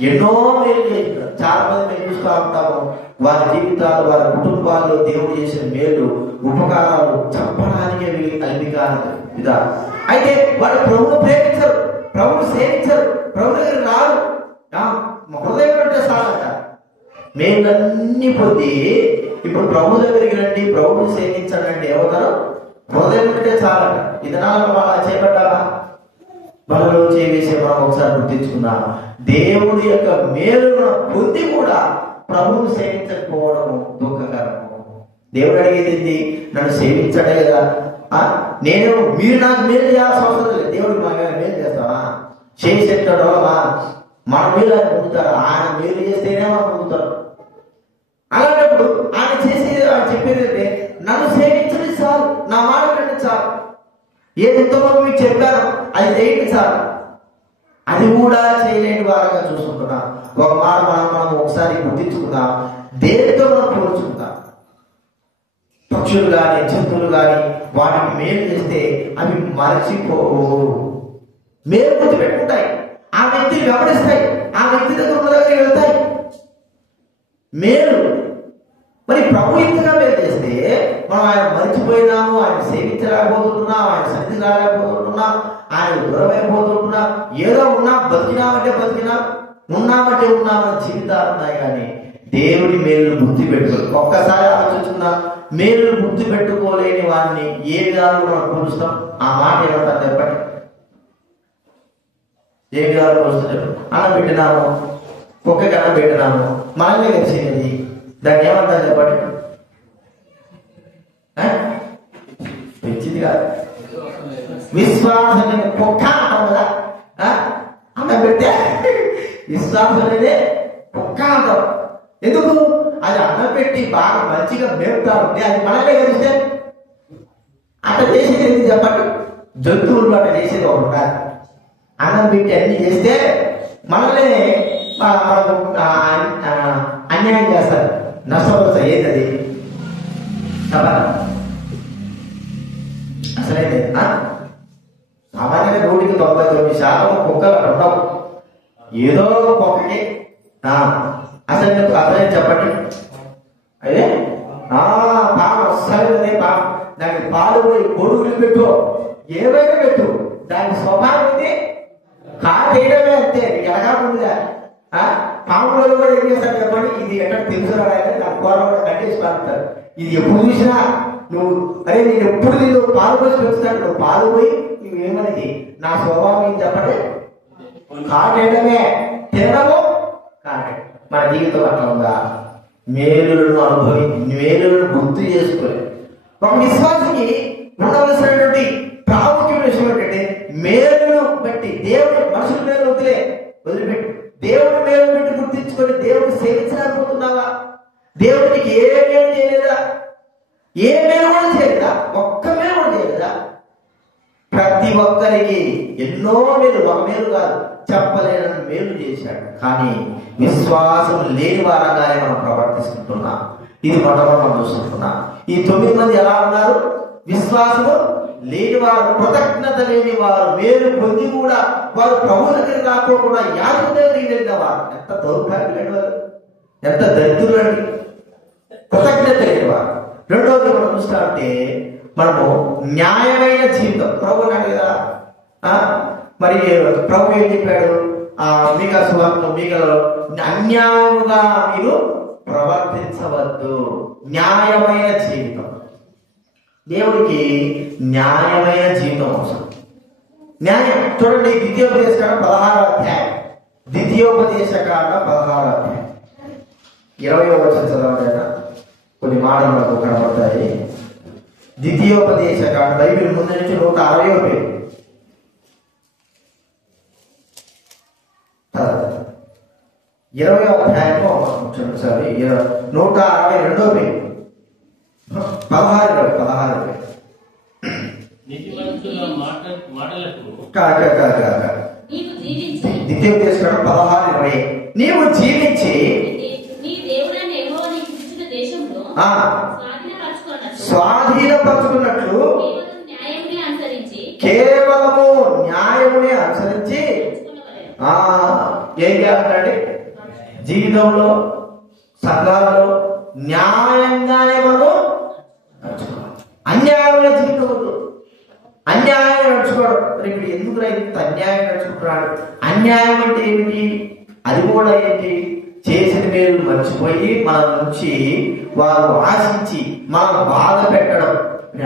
ఎన్నో మేలు చేసి ఉంటాడు. చాలా మంది మేము చూస్తూ ఉంటాము వారి జీవితాలు వారి కుటుంబాల్లో దేవుడు చేసిన మేలు ఉపకారాలు చెప్పడానికే విధానం. అయితే వాళ్ళు ప్రభువును ప్రేమించరు, ప్రభువును సేవించరు, ప్రభు దగ్గర రారు. హృదయం అంటే చాలంట మేలన్నీ పొంది ఇప్పుడు ప్రభు దగ్గరికి రండి, ప్రభువును సేవించండి ఏమవుతారు? హృదయం అంటే చాలంట. విధానాలను అలా చేపట్టాలా? మనలో చేసే మనం ఒకసారి గుర్తించుకున్నాం. దేవుడి యొక్క మేలును పొంది కూడా ప్రభువును సేవించకపోవడము దుఃఖకరము. దేవుడు అడిగేది నన్ను సేవించడే కదా. మీరు నాకు మేలు చేయాల్సిన అవసరం లేదు. దేవుడికి మా మేలు చేస్తావా? చేసేటాడో మన మేలు ఆయన పొందుతారు. ఆయన మేలు చేస్తేనే మనం పొందుతారు. అలాంటప్పుడు ఆయన చేసేది ఆయన చెప్పేది అంటే నన్ను సేవించండి చాలు, నా మాట కంటే చాలు, ఏది ఉత్తమం మీకు చెప్పారో అది చేయండి చాలు. అది కూడా చేయలేని వారంగా చూసుకుంటున్నాం. ఒక మాట మనం ఒకసారి గుర్తించుకుందాం. దేనితో మనం పోల్చుకుందాం. పక్షులు కానీ జంతువులు కానీ వాటికి మేలు చేస్తే అవి మరచిపోవు, మేలు గుర్తు పెట్టుకుంటాయి. ఆ వ్యక్తిని వెంబడిస్తాయి, ఆ వ్యక్తి దగ్గర ఉన్న దగ్గర వెళ్తాయి. మేలు మరి ప్రభు ఇంతగా మేలు చేస్తే మనం ఆయన మర్చిపోయినాము, ఆయన సేవించలేకపోతున్నాం, ఆయన సన్నిధి కాలేకపోతున్నాం, ఆయన దూరమైపోతున్నాం. ఏదో ఉన్నా బతికినామంటే బతికినా, ఉన్నామంటే ఉన్నామని జీవితాలు ఉన్నాయి. కానీ దేవుడి మేలు గుర్తు పెట్టుకోవాలి. ఒక్కసారి ఆలోచించుకున్నా మేలు గుర్తు పెట్టుకోలేని వారిని ఏ విధాలు మనం పోలుస్తాం? ఆ మాట ఏమంటారు చెప్పండి? ఏ విధాలు పోలుస్తారు? అన్నం పెట్టినాము, కుక్కకి అన్నం పెట్టినాము, మనమే కలిసినది, దాన్ని ఏమంటారు చెప్పండి? పెంచింది కాదు, విశ్వాసం కుక్క అంటాం కదా. అన్నం పెడితే విశ్వాసం అనేది కుక్క అంటాం. ఎందుకు? అది అన్నం పెట్టి బాగా మంచిగా మేపుతా ఉంటే అది మనమే కలిస్తే అట్లా చేసేది ఎందుకు చెప్పండి? జంతువులు అట్లా చేసేది ఒకటి కాదు. అన్నం పెట్టి అన్ని చేస్తే మనల్ని అన్యాయం చేస్తారు, నష్టపరుస్తారు. ఏంటది? అసలైతే సామాన్యంగా 99% కుక్కలు ఉండవు. ఏదో కుక్కకి అసలు చెప్పండి. అదే పాము వస్తుంది, పాము దానికి పాలు పోయి గొడుగులు పెట్టు, ఏవైనా పెట్టు, దాని స్వభావం ఇది కాటేయడమే. అంతే, ఎలాగా ఉందిగా. పాములలో కూడా ఏం చేస్తారు చెప్పండి? ఇది ఎక్కడ తెలుసురాడాలి, దాని కూర కూడా కట్టేసి పారుతారు. ఇది ఎప్పుడు చూసినా నువ్వు అరే నేను ఎప్పుడు నేను పాలు పోసి పెంచుతాను, నువ్వు పాలు పోయి నువ్వేమనేది నా స్వభావం ఏం చెప్పండి? కాటేయడమే, తినడము కాటే. మన జీవితం అట్లా ఉందా? మేలులను మేలులను గుర్తు చేసుకుని ఒక విశ్వాసికి ఉండవలసినటువంటి ప్రాముఖ్యమైన విషయం ఏంటంటే మేలును బట్టి దేవుడు మనుషుల మేలు వదిలిపెట్టు, దేవుడి మేలు పెట్టి గుర్తించుకొని దేవుడిని సేవించలేకపోతున్నావా? దేవుడికి ఏ మేలు చేయలేదా? ఏ మేలు కూడా చేయలేదా? ఒక్క మేలు కూడా చేయలేదా? ప్రతి ఒక్కరికి ఎన్నో మేలు, ఒక మేలు కాదు, చెప్పలేని మేలు చేశాడు. కానీ విశ్వాసం లేని వారంగానే మనం ప్రవర్తిస్తుంటున్నాం. ఇది మొట్టమొదటి మనం చూస్తుంటున్నాం. ఈ 9 మంది ఎలా ఉన్నారు? విశ్వాసము లేని వారు, కృతజ్ఞత లేని వారు, మేలు పొంది కూడా వారు ప్రభు దగ్గర రాకోకుండా యాజకుడి దగ్గరికి వెళ్ళిన వారు. ఎంత దౌర్భాగ్యులండి వారు, ఎంత దరిద్రులండి, కృతజ్ఞత లేని వారు. రెండవది మనం చూస్తా ఉంటే మనము న్యాయమైన జీవితం. ప్రభు అన్నాడు కదా, మరి ప్రభు ఏం చెప్పాడు? మీకా సువార్తలో మీకలో అన్యాయముగా మీరు ప్రవర్తించవద్దు. న్యాయమైన జీవితం. దేవుడికి న్యాయమైన జీవితం అవసరం. న్యాయం చూడండి, ద్వితీయోపదేశకాండ 16వ అధ్యాయం, ద్వితీయోపదేశకాండ 16వ అధ్యాయం 20వ వచనం చదవండి. కొన్ని మాటలు మనకు కనబడతాయి. ద్వితీయోపదేశకాండ బైబిల్ ముందు నుంచి 160వ పేరు. 20వ అధ్యాయంలో చూడండి, 162వ పేరు. 16 ద్వితీయోపదేశకాండం 16:20. నీవు జీవించి స్వాధీనపరుచుకున్నట్లు కేవలము న్యాయమునే అనుసరించి ఏం చేయాలంటే జీవితంలో సంఘాలలో న్యాయంగానే మనము నడుచుకోవాలి. అన్యాయమైన జీవితం, అన్యాయం నడుచుకోవడం. ఇప్పుడు ఎందుకు ఇంత అన్యాయం నడుచుకుంటున్నాడు? అన్యాయం అంటే ఏమిటి? అది కూడా ఏంటి? చేసిన మేలు మర్చిపోయి మన నుంచి వారు ఆశించి మనం బాధ పెట్టడం,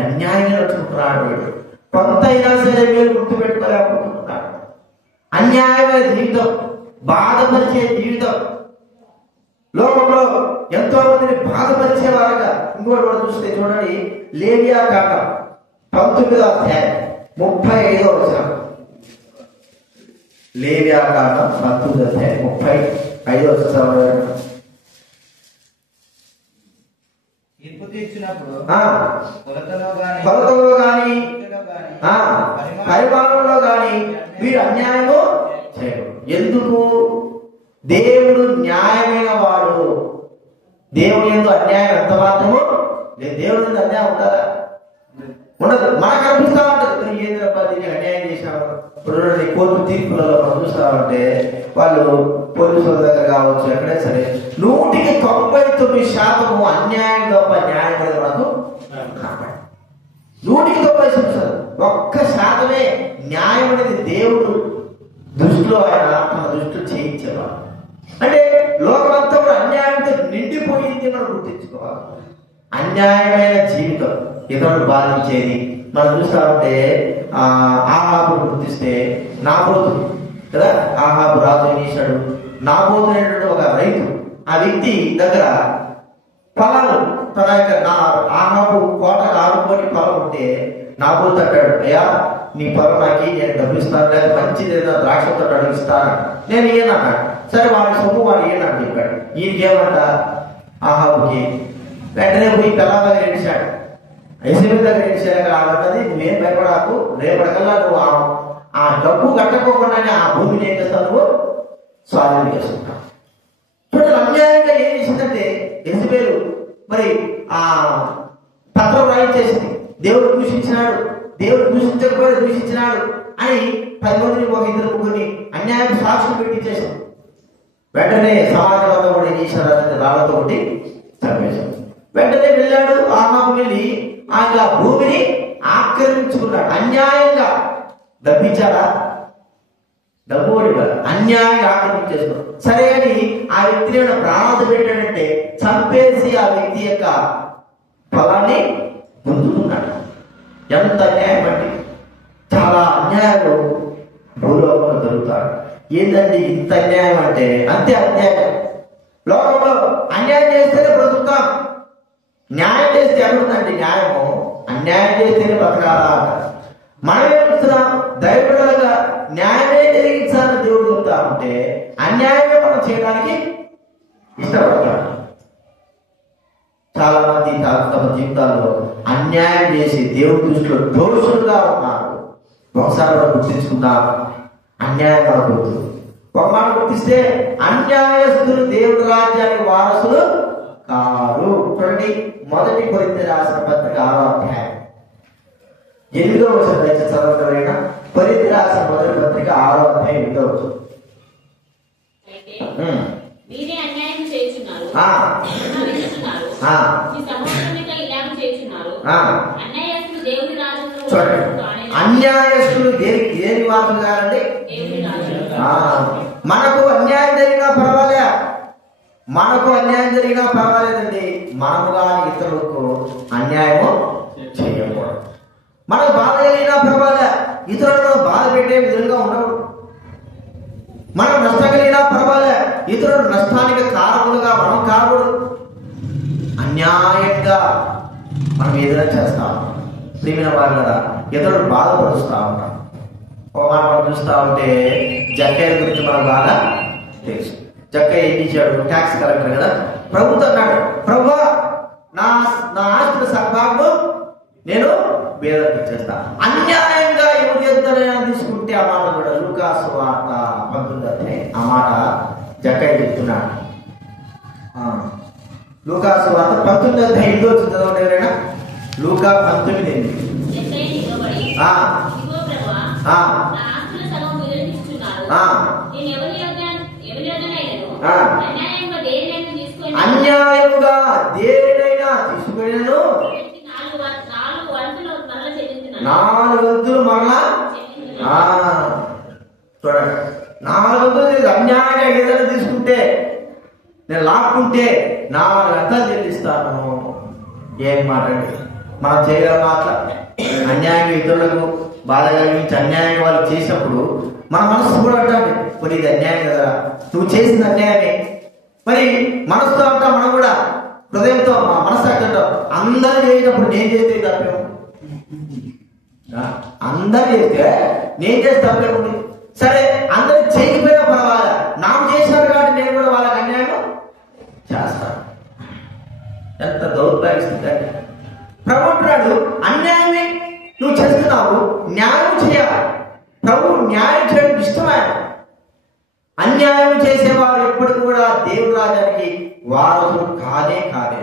అన్యాయంగా నడుచుకుంటున్నాడు. వీడు కొంత అయినా సరే మేలు గుర్తు పెట్టుకోలేకపోతున్నాడు. అన్యాయమైన జీవితం, బాధపరిచే జీవితం, లోకంలో ఎంతో మందిని బాధపరిచేవారుగా. ఇంకోటి కూడా చూస్తే చూడండి, లేవియాకాండం 19:35. లేవియాకాండం 19:35. తీర్పు తీర్చినప్పుడు కొలతలో గాని పరిమాణంలో గాని వీడు అన్యాయము చేయడు. ఎందుకు? దేవుడు న్యాయమైన వాడు. దేవుడు ఎందుకు అన్యాయం ఎంత మాత్రము లేదు. దేవుడు ఎందుకు అన్యాయం ఉంటుందా? ఉండదు. మనకు అనిపిస్తా ఉంటుంది, ఏంటి దీనికి అన్యాయం చేశాము. ఇప్పుడు కోర్టు తీర్పులలో మనం చూస్తామంటే వాళ్ళు పోలీసుల దగ్గర కావచ్చు, ఎక్కడైనా సరే 199% అన్యాయం తప్ప న్యాయం అనేది మనకు కనపడదు. 100% 1% న్యాయం అనేది దేవుడు దృష్టిలో ఆయన మన దృష్టిలో చేయించేవాడు. అంటే లోకమంతా కూడా అన్యాయంతో నిండిపోయింది మనం గుర్తించుకోవాలి. అన్యాయమైన జీవితం ఇతరులు బాధించేది మనం చూస్తా ఉంటే ఆహాబు గుర్తిస్తే నాబోతు కదా, ఆహాబు రాజు ఏం చేశాడు? నాబోతు అనేటువంటి ఒక రైతు, ఆ వ్యక్తి దగ్గర పొలాలు తన యొక్క ఆహాబు కోటకు ఆడుకొని పొలం ఉంటే నాబోతు అంటాడు, అయ్యా నీ పొలం నాకు నేను డబ్బులు ఇస్తాను, లేదా మంచిది ఏదైనా ద్రాక్ష తోట అడిగిస్తాను, నేను ఈయనన్నాడు. సరే వాడి సొమ్ము వాడు ఈయనని చెప్పాడు. ఈయనకేమంట ఆహాబుకి వెంటనే పోయి పిల్లల దగ్గర ఏడిచాడు. యెజెబెల్ దగ్గర ఏడిచాక ఆడన్నది, నువ్వేం భయపడాకు, రేపటికల్లా నువ్వు ఆ డబ్బు కట్టకోకుండానే ఆ భూమిని ఏం చేస్తావు, నువ్వు స్వాధీనం చేసుకుంటావు. చూడండి, అన్యాయంగా ఏం చేసిందంటే యెజెబెల్ మరి ఆ పత్రం రాయించేసింది. దేవుడు దూషించినాడు, దేవుడు దూషించకపోతే దూషించినాడు అని 10 మందిని ఒక 2-3 అన్యాయం సాక్షులు పెట్టించేసాడు. వెంటనే సమాజంలో కూడా ఏం చేశారు? రాళ్లతో ఒకటి చంపేశాడు. వెంటనే వెళ్ళాడు ఆహాబు, వెళ్ళి ఆయన భూమిని ఆక్రమించుకున్నాడు. అన్యాయంగా డబ్బిచ్చాడా? డబ్బు అన్యాయంగా ఆక్రమించేసుకున్నాడు. సరే అని ఆ వ్యక్తిని ప్రాణాలు పెట్టాడంటే చంపేసి ఆ వ్యక్తి యొక్క పొలాన్ని గుంజుకున్నాడు. ఎంత అన్యాయం అండి! చాలా అన్యాయాలు భూలోకంలో జరుగుతాడు. ఏంటండి ఇంత అన్యాయం అంటే? అంతే అన్యాయం. లోకంలో అన్యాయం చేస్తేనే బ్రతుకుతాం, న్యాయం చేస్తే ఎక్కడుందండి న్యాయము? అన్యాయం చేస్తేనే బ్రతకాలా? మనం ఏమిస్తున్నాం? దైవబిడ్డలుగా న్యాయమే జరిగించాలని దేవుడు చెప్తా ఉంటే అన్యాయమే మనం చేయడానికి ఇష్టపడతాం. చాలా మంది తమ జీవితాల్లో అన్యాయం చేసి దేవుడి దృష్టిలో దోషులుగా ఉన్నారు. ఒకసారి కూడా గుర్తించుకుందాం, అన్యాయం కాకూడదు. ఒక మాట గుర్తిస్తే అన్యాయస్తులు దేవుడి రాజ్యానికి వారసులు కారు. చూడండి, 1 కొరింథీయులకు రాసిన పత్రిక 6వ అధ్యాయం 8వ వచనం దయచేసి చదవగలరైనా? కొరింథీయులకు రాసిన మొదటి పత్రిక 6వ అధ్యాయం 8వ వచనం. చూడండి, అన్యాయస్తులు దేని వారసులు కాదండి? మనకు అన్యాయం జరిగినా పర్వాలే, మనకు అన్యాయం జరిగినా పర్వాలేదండి. మనము కానీ ఇతరులకు అన్యాయము చేయకూడదు. మనకు బాధ కలిగినా పర్వాలే, ఇతరులను బాధ పెట్టే విధంగా ఉండకూడదు. మనకు నష్టం కలిగినా పర్వాలే, ఇతరుల నష్టానికి కారణములుగా మనం కాకూడదు. అన్యాయంగా మనం ఏదైనా చేస్తా ఉంటాం. ప్రియమైన వారు కదా, ఇతరులు బాధపరుస్తూ ఉంటాం. ఒక మాట మనం చూస్తూ ఉంటే జక్కయ్య గురించి మనకు బాగా తెలుసు. జక్కయ్య ఏం ఇచ్చాడు? ట్యాక్స్ కలెక్టర్ కదా. ప్రభుత్వం అన్నాడు, ప్రభువా నా ఆస్తిలో సగభాగం నేను పేదలకు ఇచ్చేస్తా. అన్యాయంగా ఎవరి యొద్దైనా తీసుకుంటే ఆ మాట కూడా లూకా సువార్త 19 ఆ మాట జక్కయ్య చెప్తున్నాడు. లూకా సువార్త 19:5 చదవండి ఎవరైనా. లూకా 19. అన్యాయముగా దేనినైనా తీసుకునేను 4 వంతులు మరలా చూడండి. 4 వంతులు అన్యాయంగా ఏదైనా తీసుకుంటే, నేను లాక్కుంటే 4 గంటలు చెల్లిస్తాను. ఏం మాట అండి, మనం చేయగలం అట్లా? అన్యాయంగా ఇతరులకు బాధ కలిగించి అన్యాయంగా వాళ్ళు చేసినప్పుడు మన మనసు కూడా అంటాడు, మరి ఇది అన్యాయం కదా, నువ్వు చేసిన అన్యాయమే. మరి మనసుతో అంటా, మనం కూడా హృదయంతో మనసు అంటాం, అందరూ చేసినప్పుడు నేను చేస్తే తప్పేమో, అందరు చేస్తే నేను చేస్తే తప్పేముంది. సరే అందరు చేయకపోయినా పర్వాలేదు, నాకు చేశారు కాబట్టి నేను కూడా వాళ్ళకి అన్యాయం చేస్తాను. ఎంత దౌర్భాగ్యస్థితి అండి. ప్రభు అంటున్నాడు, అన్యాయమే నువ్వు చేస్తున్నావు, న్యాయం చేయాలి. ప్రభు న్యాయం చేయడం ఇష్టమైన. అన్యాయం చేసేవారు ఎప్పుడు కూడా దేవుడి రాజ్యానికి వారసులు కాదే కాదే.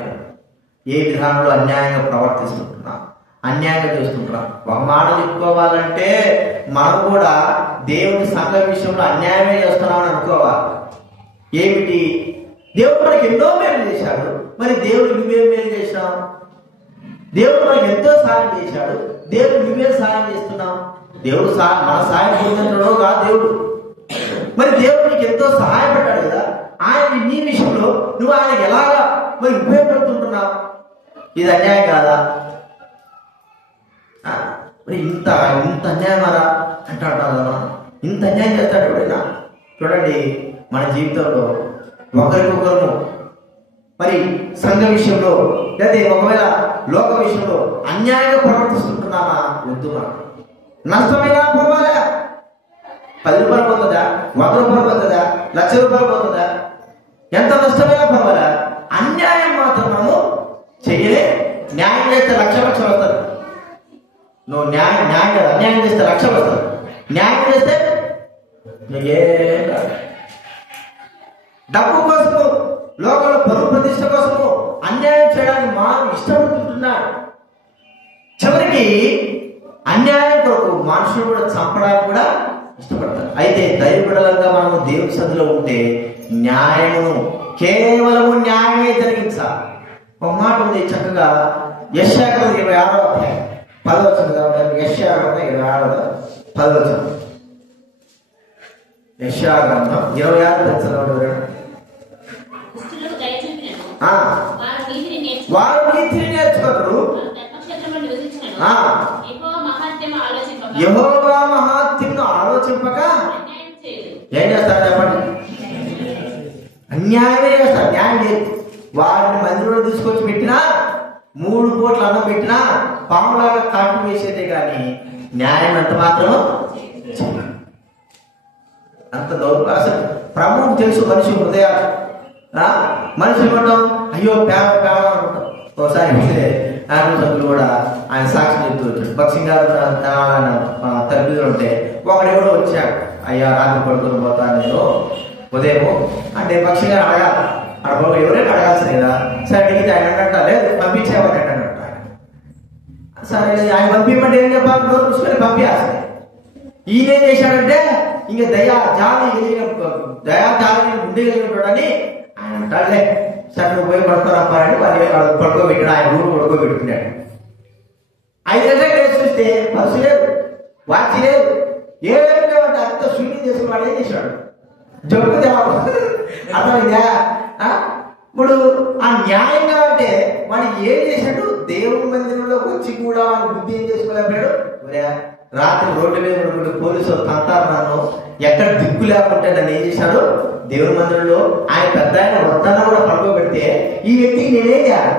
ఏ విధానంలో అన్యాయంగా ప్రవర్తిస్తుంటున్నా, అన్యాయంగా చేస్తుంటున్నాం. ఒక మాట చెప్పుకోవాలంటే మనం కూడా దేవుడి సంఘ విషయంలో అన్యాయమే చేస్తున్నామని అనుకోవాలి. ఏమిటి? దేవుడు మనకి ఎన్నో మేలు చేశాడు, మరి దేవుడు నువ్వేం మేలు చేశావు? దేవుడు మనకి ఎంతో సాయం చేశాడు, దేవుడు నువ్వే సాయం చేస్తున్నావు? దేవుడు మన సాయం పొందినో కాదు దేవుడు. మరి దేవుడు నీకు ఎంతో సహాయపడ్డాడు కదా, ఆయన నీ విషయంలో నువ్వు ఆయనకి ఎలాగా మరి ఉపయోగపడుతుంటున్నావు? ఇది అన్యాయం కాదా? మరి ఇంత అన్యాయం అరా అంటాడు కదా, ఇంత అన్యాయం చేస్తాడు ఎవడైనా? చూడండి, మన జీవితంలో ఒకరికొకరు మరి సంఘ విషయంలో లేదా ఒకవేళ లోక విషయంలో అన్యాయంగా ప్రవర్తిస్తుంటున్నామా? వద్దు. నష్టమైనా పర్వాలే, 10 రూపాయలు పోతుందా, 100 రూపాయలు పోతుందా, 1,00,000 రూపాయలు పోతుందా, ఎంత నష్టమైనా పర్వాలే, అన్యాయం మాత్రం మనము చెయ్యలే. న్యాయం చేస్తే 1,00,000 వస్తారు. నువ్వు అన్యాయం చేస్తే 1,00,000 వస్తారు. న్యాయం చేస్తే డబ్బు కోసము, లోకంలో పరువు ప్రతిష్ట కోసము అన్యాయం చేయడానికి మనం ఇష్టపడుతుంటున్నాడు. చివరికి అన్యాయం కొరకు మనుషులు కూడా చంపడానికి కూడా ఇష్టపడతారు. అయితే దైవబిడ్డలంగా మనము దేవుని సన్నిధిలో ఉంటే న్యాయము, కేవలము న్యాయమే జరిగించాలి. ఒక మాట ఉంది చక్కగా, యెషయా 26వ అధ్యాయం 10వ వచనం. యెషయా 26వ 10వ వచనం. యెషయా గ్రంథం 26వ వచనం. వారు నీతిని నేర్చుకోరు, యెహోవా మహాత్మ్యమును ఆలోచింపక ఏం చేస్తారు చెప్పండి? అన్యాయమే చేస్తారు. న్యాయం లేదు. వారిని మందిరంలో తీసుకొచ్చి పెట్టినా, 3 పూట్ల అన్నం పెట్టినా పాములాగా కాటు వేసేదే కానీ న్యాయం ఎంత మాత్రం అంత దౌర్భాగ్యం. ప్రభువుకు తెలుసు మనిషి హృదయాలు. మనిషి ఏమంటాం, అయ్యో పేమ అనుకుంటాం. ఒకసారి సభ్యులు కూడా ఆయన సాక్షి చెప్తూ వచ్చాడు. బక్సింగ్ గారు తరబిదులు ఉంటే ఒకడెవడో వచ్చాడు, అయ్యా రాత్రి పడుకుని పోతాను నేను ఉదయం అంటే బక్సింగ్ గారు అడగాలి. అడగ ఎవరైనా అడగాల్సింది కదా. సరే అడిగితే ఆయన అంట, లేదు పంపించేవాడు అంట. సరే ఆయన పంపించమంటే ఏం చెప్పాలి? నోరు చూసుకొని పంపించాల్సింది. ఈయన ఏం చేశాడంటే ఇంకా దయా జాలి గుండె కలిగినని ఆయన అంటాడులే, సరే నువ్వు పోయి పడుకోరప్పారని పడుకోబెట్టాడు. ఆయన రూమ్ పడుకోబెట్టుకున్నాడు. 5 గంటలకు వేసి చూస్తే బస్సు లేదు, వాచి లేదు, ఏమేమి లేవంటే అంత షూటింగ్ చేసుకున్నాడు. ఏం చేశాడు? జబ్బు దేవాడు. అర్థమైందా? ఇప్పుడు ఆ న్యాయంగా అంటే వాడు ఏం చేశాడు? దేవుని మందిరంలోకి వచ్చి కూడా వాడు బుద్ధి ఏం చేసుకోలేకపోయాడు. రాత్రి రోడ్డు మీద పోలీసులు తంతారు నన్ను, ఎక్కడ దిక్కు లేకుంటే నన్ను ఏం చేశాడు? దేవుని మందిరంలో ఆయన పెద్ద ఆయన వద్దన్న కూడా పడుకోబెడితే ఈ వ్యక్తికి నేనేం చేయాలి?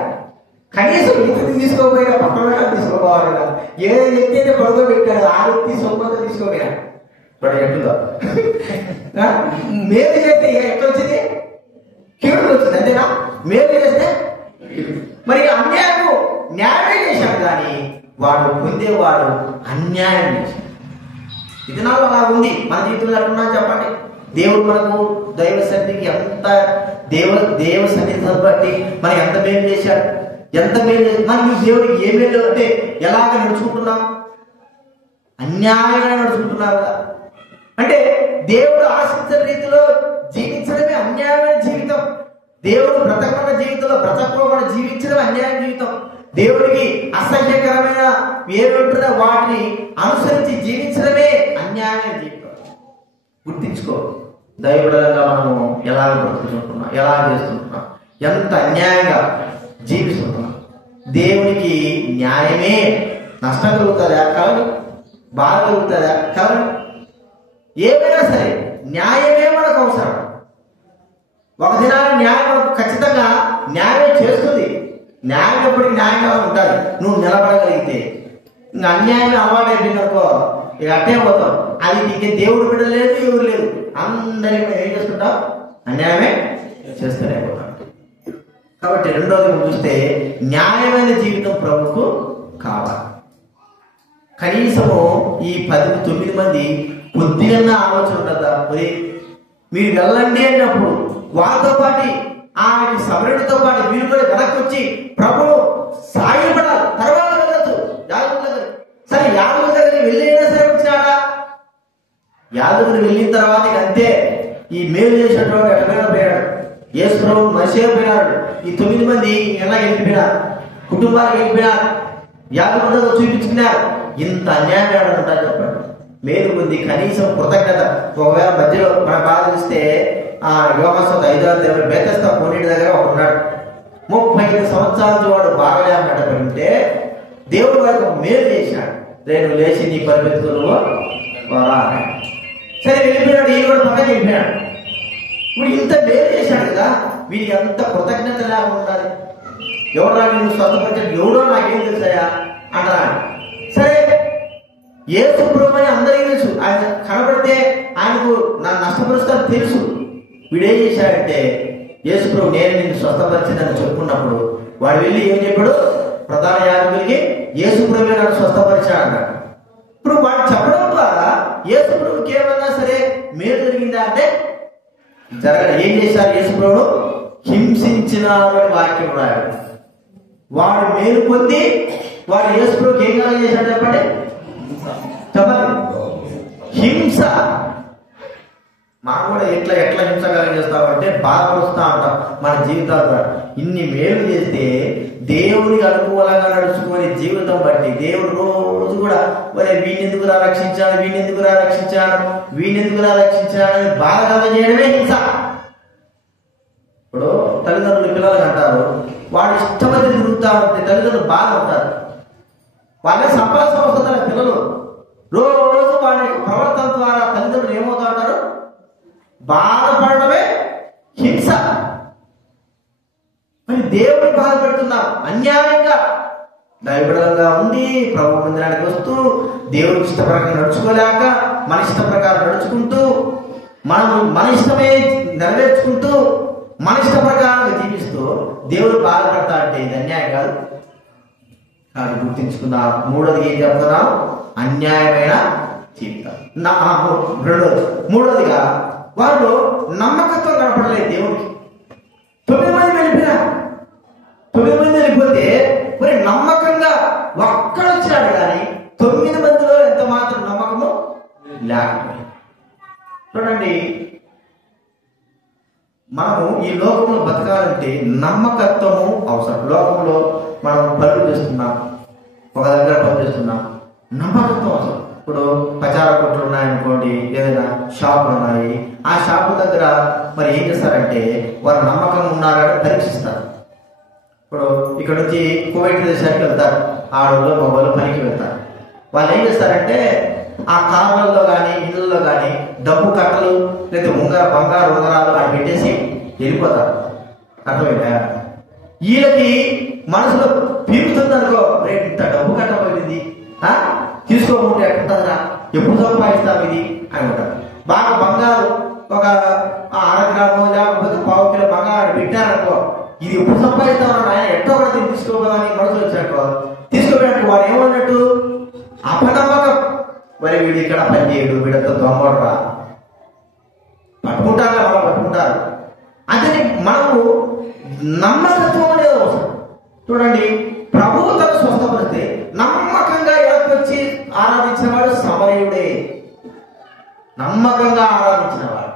కనీసం వ్యక్తిని తీసుకోపోయినా పక్కన తీసుకోపోవాలి కదా. ఏ వ్యక్తి అయితే పడుకోబెట్టాడు ఆ వ్యక్తి సొంతంగా తీసుకోపోయా ఇప్పుడు ఎట్టుందో మేలు చేస్తే ఎట్లా వచ్చింది? కీడు వచ్చింది. అంతేనా? మేలు చేస్తే మరి అన్యాయము న్యాయమే చేశాడు, కానీ వాడు పొందేవాడు అన్యాయం చేశాడు. ఇది నాకు అలా ఉంది. మన జీవితంలో ఎట్లున్నా చెప్పండి. దేవుడు మనకు దైవ సన్నిధికి ఎంత దేవ సన్నిధిని బట్టి మనకి ఎంత మేలు చేశాడు, ఎంత మేలు. మనం ఈ దేవుడికి ఏ మేలు అంటే ఎలాగ నడుచుకుంటున్నాం? అన్యాయంగా నడుచుకుంటున్నాం కదా. అంటే దేవుడు ఆశించిన రీతిలో జీవించడమే అన్యాయమైన జీవితం. దేవుడు బ్రతకమైన జీవితంలో బ్రతకకుండా జీవించడం అన్యాయ జీవితం. దేవుడికి అసహ్యకరమైన ఏమింటుందో వాటిని అనుసరించి జీవించడమే అన్యాయమైన జీవితం. గుర్తించుకో, దైవబద్ధంగా మనము ఎలా బ్రతుకుతుంటున్నాం, ఎలా చేస్తుంటున్నాం, ఎంత అన్యాయంగా జీవిస్తున్నాం. దేవునికి న్యాయమే. నష్టం కలుగుతుందా? కాదు. బాధ కలుగుతుందా? కాదు. ఏమైనా సరే న్యాయమే మనకు అవసరం. ఒక దినాన్ని న్యాయం మనకు ఖచ్చితంగా న్యాయం చేస్తుంది. న్యాయం ఎప్పటికీ న్యాయంగా ఉంటుంది. నువ్వు నిలబడగలిగితే. ఇంకా అన్యాయంగా అలవాటు అయిపోయిందనుకో, ఇక అట్టే పోతాం. అది నీకు దేవుడు బిడ్డ లేదు, ఎవరు లేదు, అందరికీ ఏం చేస్తుంటాం? అన్యాయమే చేస్తూనే పోతాం. కాబట్టి రెండోది చూస్తే న్యాయమైన జీవితం ప్రభుకు కావాలి. కనీసము ఈ 9 మంది కొద్దిగా ఆలోచన ఉంటుందా? మీరు వెళ్ళండి అన్నప్పుడు వాళ్ళతో పాటు ఆమెకి సమరుడితో పాటు మీరు కూడా వెనక్కి వచ్చి ప్రభు సాయపడాలి, తర్వాత వెళ్ళచ్చు యాదవుల దగ్గర. సరే యాదవుల దగ్గర వెళ్ళైనా సరే వచ్చాడా? యాదవులు వెళ్ళిన తర్వాత అంతే. ఈ మేలు చేసినటువంటి ఎక్కడైనా పోయాడు. యేసు ప్రభు మనిషే పోయినాడు. ఈ 9 మంది ఎలా వెళ్ళిపోయినారు, కుటుంబాలకు వెళ్ళిపోయినారు, యాదవులతో చూపించుకున్నారు. ఇంత అన్యాయం ఏమంటా చెప్పండి. మేలు ఉంది, కనీసం కృతజ్ఞత. ఒకవేళ మధ్యలో మన బాధిస్తే ఆ యోగస్వత 5 బేతస్తా పోనీటి దగ్గర ఒక ఉన్నాడు. 35 సంవత్సరాల వాడు బాగాలే అన్నట్టుంటే దేవుడు వారికి మేలు చేశాడు. నేను లేచి నీ పరిపెత్తులు సరే వెళ్ళిపోయాడు. ఈ కూడా పక్కన వెళ్ళిపోయాడు. ఇప్పుడు ఇంత మేలు చేశాడు కదా, వీడికి అంత కృతజ్ఞత లేకుండా ఉండాలి. ఎవరా నేను స్వస్థపరిచాడు, ఎవడో నాకేం తెలుసాయా అంటారా? సరే యేసు ప్రభు అని అందరికీ తెలుసు. ఆయన కనబడితే ఆయనకు నా నష్టపరుస్తాను తెలుసు. వీడేం చేశాడంటే యేసు ప్రభు నేను నిన్ను స్వస్థపరిచిందని చెప్పుకున్నప్పుడు వాడు వెళ్ళి ఏం చెప్పాడు? ప్రధాన యాజకుడికి యేసు ప్రభు నన్ను స్వస్థపరిచాడు. ఇప్పుడు వాడు చెప్పడం ద్వారా యేసు ప్రభుకి ఏమన్నా సరే మేలు జరిగిందా అంటే జరగదు. ఏం చేశారు? యేసు ప్రభును హింసించినారు అని వాక్యం రాయాడు. వాడు మేలు పొంది వాడు యేసు ప్రభుకి ఏం కాలం చేశాడు చెప్పండి? చెప్పండి. హింస. మనం కూడా ఎట్లా హింసకరం చేస్తామంటే బాధపరుస్తా ఉంటాం మన జీవితాల ద్వారా. ఇన్ని మేలు చేస్తే దేవునికి అనుకూలంగా నడుచుకునే జీవితం బట్టి దేవుడు రోజు కూడా వీణెందుకు రక్షించాను, వీణెందుకు రక్షించాను, వీణెందుకు రక్షించాను అని బాధ కలగజేయడమే హింస. ఇప్పుడు తల్లిదండ్రులు పిల్లలకు అంటారు, వాడు ఇష్టపడి తిరుగుతా ఉంటే తల్లిదండ్రులు బాధ ఉంటారు. వాళ్ళే సంపాదించిన అవసరం పిల్లలు రోజు వాళ్ళ ప్రవర్తన ద్వారా తల్లిదండ్రులు ఏమవుతా ఉంటారు? బాధపడమే హింస. మరి దేవుడిని బాధపడుతున్నాం అన్యాయంగా. దైవబద్ధంగా ఉండి ప్రభు మందిరానికి వస్తూ దేవుడికి ఇష్ట ప్రకారం నడుచుకోలేక మన ఇష్ట ప్రకారం నడుచుకుంటూ మనం మన ఇష్టమే నెరవేర్చుకుంటూ మన ఇష్ట ప్రకారంగా జీవిస్తూ దేవుడు బాధపడతా అంటే ఇది అన్యాయం కాదు. కాదు, గుర్తించుకున్నా. మూడోది ఏం చెప్తున్నాం? అన్యాయమైన జీవితం. మూడోదిగా వాళ్ళు నమ్మకత్వం కనపడలేదు దేవుడికి. 9 మంది వెళ్ళిపోయినారు. 9 మంది వెళ్ళిపోతే మరి నమ్మకంగా ఒక్కడు వచ్చాడు, కానీ 9 మందిలో ఎంత మాత్రం నమ్మకము లేకపోయింది. చూడండి, మనము ఈ లోకంలో బతకాలంటే నమ్మకత్వము అవసరం. లోకంలో మనం పనులు చేస్తున్నాం, ఒక దగ్గర పని చేస్తున్నాం, నమ్మకత్వం అవసరం. ఇప్పుడు ప్రచార కొట్లు ఉన్నాయనుకోండి, ఏదైనా షాపులు ఉన్నాయి, ఆ షాపు దగ్గర మరి ఏం చేస్తారంటే వారు నమ్మకంగా ఉన్నారని పరీక్షిస్తారు. ఇప్పుడు ఇక్కడ నుంచి కువైట్ దేశానికి వెళ్తారు, ఆడవాళ్ళు మగవాళ్ళు పనికి వెళ్తారు. వాళ్ళు ఏం చేస్తారంటే ఆ కార్లలో కానీ ఇళ్ళల్లో కానీ డబ్బు కట్టలు లేదా బంగారు ఉంగరాలు అని పెట్టేసి వెళ్ళిపోతారు. అర్థమైందా? వీళ్ళకి మనసులో పీకుతుంది అనుకో, రేపు ఇంత డబ్బు కట్టబోయింది, తీసుకోకుంటే ఎట్టుంటుందిరా, ఎప్పుడు సంపాదిస్తాం ఇది అని ఉంటారు. బాగా బంగారు ఒక 1/2 గ్రాము లేకపోతే 1/4 కిలో బంగారు పెట్టారనుకో, ఇది ఎప్పుడు సంపాదిస్తామన్నా ఆయన ఎట్టో కూడా దీన్ని తీసుకోవాలని మనసు వచ్చాక తీసుకోబడినట్టు వాడు ఏమన్నట్టు అపనమ్మకం. మరి వీడు ఇక్కడ పనిచేయడు, వీడంతా దొంగరా పట్టుకుంటారు, మనం పట్టుకుంటారు. అంటే మనము నమ్మకత్వం అనేది అవసరం. చూడండి, ప్రభువు తను స్వస్థపరిస్తే నమ్మకంగా ఎడకొచ్చి ఆరాధించిన వాడు సమరయుడే. నమ్మకంగా ఆరాధించిన వాడు.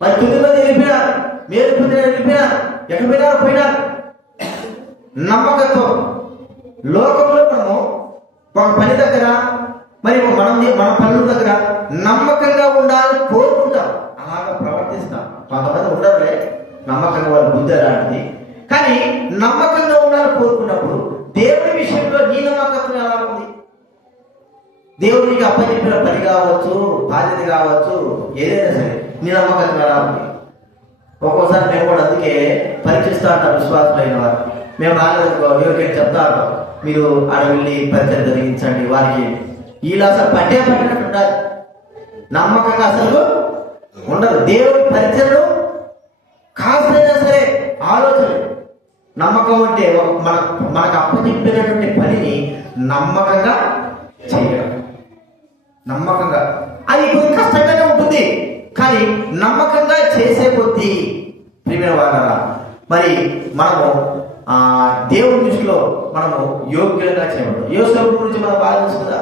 మరి 9 మంది వెళ్ళిపోయినారు, మేలు పొందిన వెళ్ళిపోయినారు, ఎక్కడ పోయినారు. నమ్మకత్వం. లోకంలో మనము ఒక పని దగ్గర మరి మన పనుల దగ్గర నమ్మకంగా ఉండాలని కోరుకుంటాం, అలాగా ప్రవర్తిస్తాం. కొంతమంది ఉండరులే నమ్మకంగా, వాళ్ళ బుద్ధి అలాంటిది. కానీ నమ్మకంగా ఉండాలని కోరుకున్నప్పుడు దేవుని విషయంలో నీ నమ్మకత్వం ఎలా ఉంది? దేవుడు నీకు అప్పచెప్పిన పని కావచ్చు, బాధ్యత కావచ్చు, ఏదైనా సరే నీ నమ్మకత్వం ఎలా ఉంది? ఒక్కోసారి మేము కూడా అందుకే పరీక్షిస్తూ ఉంటాం విశ్వాసులైన వారు. మేము రాలేదనుకో ఎవరికైనా చెప్తా ఉంటాం, మీరు ఆడ వెళ్ళి పరిచయం జరిగించండి వారికి. వీళ్ళు అసలు పట్టినట్టు ఉండాలి, నమ్మకంగా అసలు ఉండదు. దేవుడి పరిచయలు కాస్తైనా సరే ఆలోచన. నమ్మకం అంటే మనకు అప్పచెప్పినటువంటి పనిని నమ్మకంగా చేయడం. నమ్మకంగా అది కొంచెం కష్టంగానే ఉంటుంది, కానీ నమ్మకంగా చేసే కొద్దీ ప్రియమైన వారరా మరి మనము దేవుడి దృష్టిలో మనము యోగ్యంగా చేయబడతాం. యోసేపు గురించి మనం బాగా తెలుసు కదా.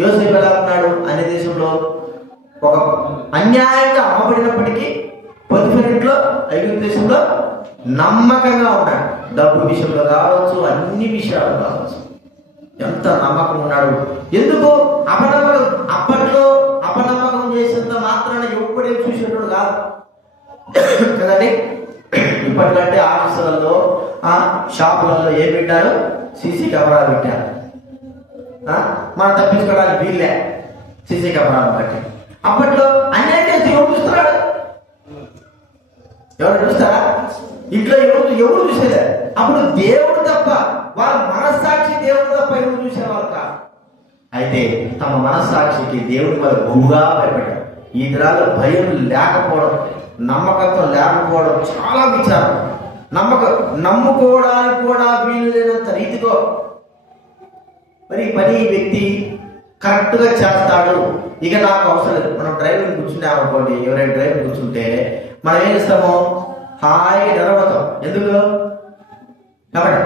యోసేపు ఎలా ఉన్నాడు? అన్ని దేశంలో ఒక అన్యాయంగా అమ్మబడినప్పటికీ పొందిపోయినట్లో ఐగుప్తు దేశంలో నమ్మకంగా ఉన్నాడు. డబ్బు విషయంలో కావచ్చు, అన్ని విషయాలు కావచ్చు, ఎంత నమ్మకం ఉన్నాడు. ఎందుకు అపనమ్మకం? అప్పట్లో అపనమ్మకం చేసేంత మాత్రాన ఎప్పుడేం చూసేటోడు కాదు కదండి. ఇప్పటికంటే ఆఫీసులలో షాపులలో ఏం పెట్టారు? సీసీ కెమెరాలు పెట్టారు. మనం తప్పించుకోవడానికి వీళ్ళే సీసీ కెమెరాలు బట్టి. అప్పట్లో అన్యాయం చేస్తే ఎవరు చూస్తున్నాడు? ఎవరు చూస్తారా? ఇంట్లో ఎవరు చూసేదా? అప్పుడు దేవుడు తప్ప, వాళ్ళ మనస్సాక్షి దేవుడు తప్ప ఎవరు చూసేవాళ్ళు కాదు. అయితే తమ మనస్సాక్షికి దేవుడి వల్ల బొమ్ముగా భయపడ్డారు. ఈ దినాల్లో భయం లేకపోవడం, నమ్మకత్వం లేకపోవడం చాలా విచారం. నమ్ముకోవడానికి కూడా వీలు లేనంత రీతిలో మరి పని వ్యక్తి కరెక్ట్ గా చేస్తాడు. ఇక నాకు అవసరం లేదు. మనం డ్రైవింగ్ కూర్చుంటాం అనుకోండి, ఎవరైనా డ్రైవింగ్ కూర్చుంటే మనం ఏం చేస్తాము? హాయిగా నిలబడతాం. ఎందుకు? కాబట్టి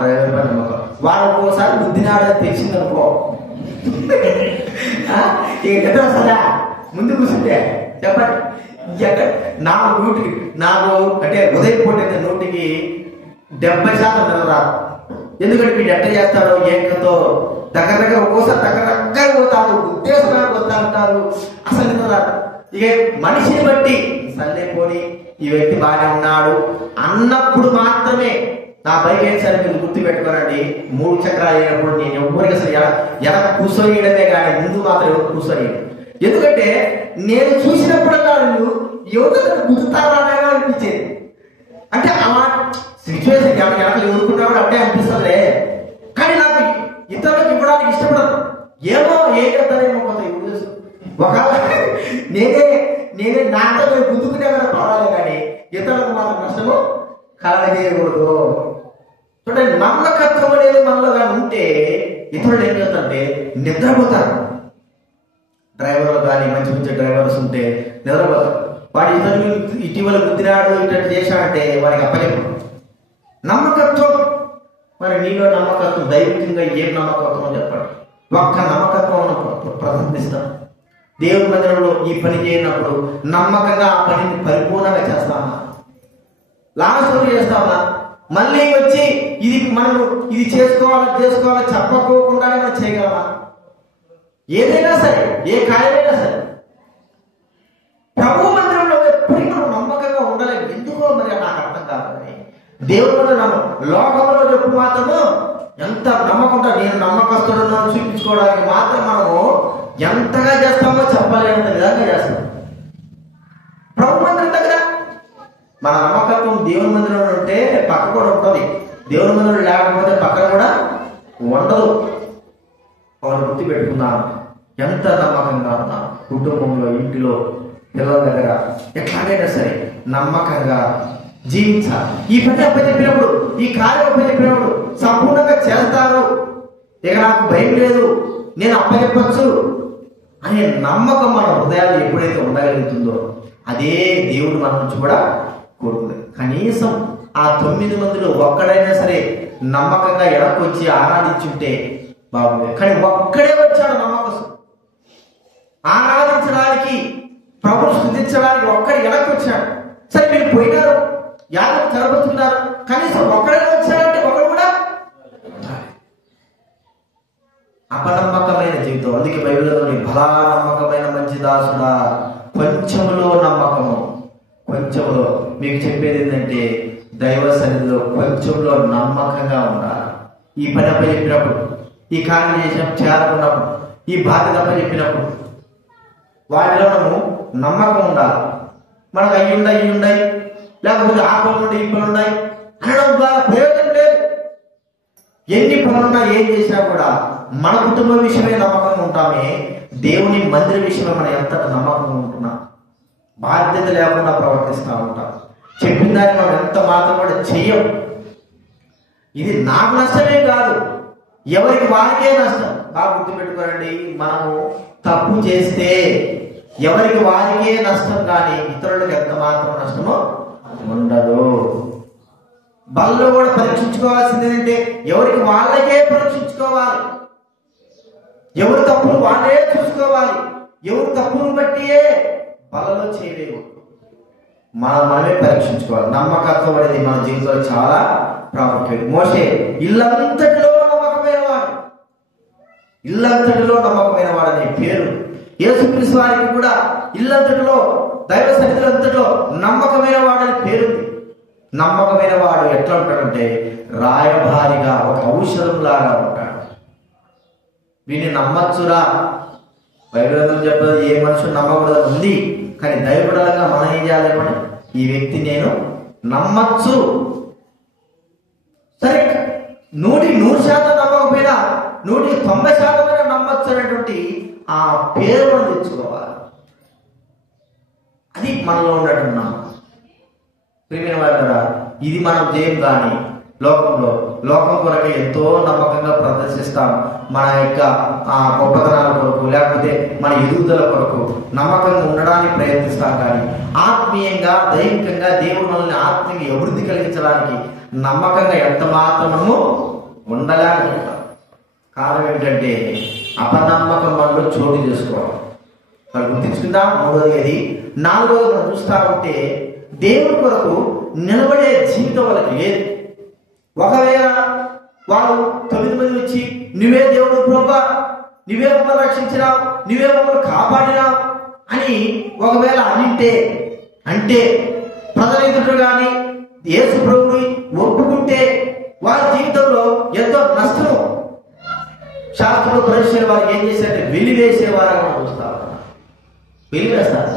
డ్రైవర్ పని నమ్మకం. వాళ్ళు ఒక్కోసారి బుద్ధినాడని తెలిసిందనుకో, ఇక ఎక్కడ వస్తుందా? ముందు కూర్చుంటే చెప్పండి. నాకు అంటే ఉదయం పూట 100% నిలరాదు. ఎందుకంటే వీడు ఎట్ట చేస్తాడో ఏంటో దగ్గర ఒక్కోసారి దగ్గర పోతాడు, ఉద్దేశాలు పోతా అంటారు, అసలు నిలరాదు. ఇక మనిషిని బట్టి సర్లేపోని ఈ వ్యక్తి బాగానే ఉన్నాడు అన్నప్పుడు మాత్రమే. నా బైక్ ఏం సరే మీరు గుర్తు పెట్టుకోనండి, 3 చక్రాలు అయినప్పుడు నేను ఎవరికి అసలు ఎనక కూర్చొనియడమే కానీ ముందు మాత్రం ఎవరు కూర్చొనియడం. ఎందుకంటే నేను చూసినప్పుడల్లా యువతను గుర్తారా అనిపించేది. అంటే అలా సిచ్యువేషన్ వెనకలు ఎదుర్కొన్నాడు అంటే అనిపిస్తుందిలే, కానీ నాకు ఇతరులకు ఇవ్వడానికి ఇష్టపడదు. ఏమో ఏం చేస్తానేమో కొంత ఒకవేళ నేనే నాతో గుర్తుకునే కదా పర్వాలేదు, కానీ ఇతరులకు మాత్రం నష్టము కలగజేయకూడదు. చూడండి, నమ్మకత్వం అనేది మనలో కానీ ఉంటే ఇతరులు ఏం చేస్తారంటే నిద్రపోతారు. డ్రైవర్లు కానీ మంచి మంచి డ్రైవర్స్ ఉంటే నిద్రపోతారు. వాడు ఇటీవల గుద్దినాడు, ఇటు చేశాడంటే వాడికి అప్పచెప్పు. నమ్మకత్వం. మరి నీలో నమ్మకత్వం దైవికంగా ఏం నమ్మకత్వం చెప్పండి. ఒక్క నమ్మకత్వం ప్రదర్శిస్తాం. దేవుని మందిరంలో ఈ పని చేయనప్పుడు నమ్మకంగా ఆ పనిని పరిపూర్ణంగా చేస్తామా? లాస్ట్ చేస్తామా? మళ్ళీ వచ్చి ఇది చేసుకోవాలా చెప్పకోకుండానే మనం చేయగలమా? ఏదైనా సరే, ఏ కార్యమైనా సరే ప్రభు మందిరంలో ఎప్పటికీ మనం నమ్మకంగా ఉండలేము. ఎందుకో మరి నాకు అర్థం కాదు. దేవుడు లోకంలో చెప్పు మాత్రము ఎంత నమ్మకంగా నేను నమ్మకస్తుడున్నాను చూపించుకోవడానికి మాత్రం మనము ఎంతగా చేస్తామో చెప్పలేనంత విధంగా చేస్తాం. ప్రభు మందిరం దగ్గర మన నమ్మకత్వం దేవుని మందిరంలో ఉంటే పక్క కూడా ఉంటుంది. దేవుని మందిరం లేకపోతే పక్కన కూడా ఉండదు. వాళ్ళు గుర్తు పెట్టుకున్నాను, ఎంత నమ్మకంగా ఉన్నా కుటుంబంలో, ఇంటిలో, పిల్లల దగ్గర ఎట్లాగైనా సరే నమ్మకంగా జీవించాలి. ఈ పని అప్పచెప్పినప్పుడు, ఈ కార్యం అప్పచెప్పినప్పుడు సంపూర్ణంగా చేస్తారు. ఇక నాకు భయం లేదు, నేను అప్పచెప్పచ్చు అనే నమ్మకం మన హృదయాలు ఎప్పుడైతే ఉండగలుగుతుందో అదే దేవుడు మన నుంచి కూడా కోరుకుంది. కనీసం ఆ 9 మందిలో ఒక్కడైనా సరే నమ్మకంగా ఎడకు వచ్చి ఆరాధించుంటే బాగుంది. కానీ ఒక్కడే వచ్చాడు నమ్మకం ఆరాధించడానికి, ప్రభువు స్తుతించడానికి ఒక్కడు ఎడకు వచ్చాడు. సరే మీరు పోయినారు, యాగం జరుపుతున్నారు, కనీసం ఒక్కడే వచ్చాడంటే ఒకడు కూడా అపనమ్మకమైన జీవితం. అందుకే బైబిల్లోని బలా నమ్మకమైన మంచి దాసుడా, కొంచెములో నమ్మకము. కొంచెంలో మీకు చెప్పేది ఏంటంటే దైవ సన్నిధిలో కొంచెంలో నమ్మకంగా ఉండాలి. ఈ పని అప్ప చెప్పినప్పుడు, ఈ కార్యం చేసినప్పుడు, చేయాలనుకున్నప్పుడు, ఈ బాధ్యత అప్ప చెప్పినప్పుడు వాటిలో మనము నమ్మకం ఉండాలి. మనకు అయ్యి ఉన్నాయి లేకపోతే ఆ పనులు ఉన్నాయి, ఈ పనులు ఉన్నాయి అనడం ద్వారా ప్రయోజనం లేదు. ఎన్ని పనులున్నా ఏం చేసినా కూడా మన కుటుంబం విషయమే నమ్మకంగా ఉంటామే, దేవుని మందిర విషయమే మనం ఎంత నమ్మకంగా ఉంటున్నాం. బాధ్యత లేకుండా ప్రవర్తిస్తూ ఉంటాం. చెప్పిన దాన్ని మనం ఎంత మాత్రం కూడా చెయ్యం. ఇది నాకు నష్టమే కాదు, ఎవరికి వారికే నష్టం. బాగా గుర్తుపెట్టుకోరండి, మనము తప్పు చేస్తే ఎవరికి వారికే నష్టం, కానీ ఇతరులకు ఎంత మాత్రం నష్టమో ఉండదు. బల్లో కూడా పరీక్షించుకోవాల్సింది ఏంటంటే ఎవరికి వాళ్ళకే పరీక్షించుకోవాలి. ఎవరి తప్పులు వాళ్ళే చూసుకోవాలి. ఎవరి తప్పును బట్టియే బలలో చేయలేవు. మనమే పరీక్షించుకోవాలి. నమ్మకత్వం అనేది మన జీవితంలో చాలా ప్రాముఖ్యం. మోషే ఇల్లంతటిలో నమ్మకమైన వాడు, ఇల్లంతటిలో నమ్మకమైన వాడు అనే పేరు యేసుక్రీస్తు వారికి కూడా ఇల్లంతటిలో, దైవ సన్నిధిలో నమ్మకమైన వాడని పేరుంది. నమ్మకమైన వాడు ఎట్లా ఉంటాడంటే రాయభారిగా, ఒక ఔషధం లాగా ఉంటాడు. వీడిని నమ్మచ్చురా, బైబిల్ చెప్పదు ఏ మనుషులు నమ్మకూడదు ఉంది. కానీ దైవబిడ్డలుగా మనం ఏం చేయాలి? ఈ వ్యక్తి నేను నమ్మచ్చు. సరే 100% నమ్మకపోయినా 190% నమ్మచ్చు అనేటువంటి ఆ పేరు మనం తెచ్చుకోవాలి. అది మనలో ఉండటం నమ్మకం. ప్రియమైన వారు, ఇది మనం చేయం. కానీ లోకం కొరకు ఎంతో నమ్మకంగా ప్రదర్శిస్తాం. మన యొక్క గొప్పతనాల కొరకు, లేకపోతే మన ఎదుగుదల కొరకు నమ్మకంగా ఉండడానికి ప్రయత్నిస్తాం. కానీ ఆత్మీయంగా, దైవికంగా దేవుడు మనల్ని ఆత్మీయంగా అభివృద్ధి కలిగించడానికి నమ్మకంగా ఎంత మాత్రము ఉండలేకపోతాం. కారణం ఏంటంటే అపనమ్మకం మనలో చోటు చేసుకోవడం. మనం గుర్తించుకుందాం. 3వది, 4వది మనం చూస్తా ఉంటే దేవుడి కొరకు నిలబడే జీవితం వాళ్ళకి లేదు. ఒకవేళ వాళ్ళు 9 మంది వచ్చి నువ్వే దేవుడు ప్రభువా, నువ్వే మమ్మల్ని రక్షించినావు, నువ్వే మమ్మల్ని కాపాడినావు అని ఒకవేళ అంటే ప్రజలెదురు కానీ యేసు ప్రభువుని ఒప్పుకుంటే వారి జీవితంలో ఎంతో నష్టము. శాస్త్రంలో పరిశీలన వారికి ఏం చేశారంటే వెలివేసేవారుగా చూస్తారు, వెలివేస్తారు.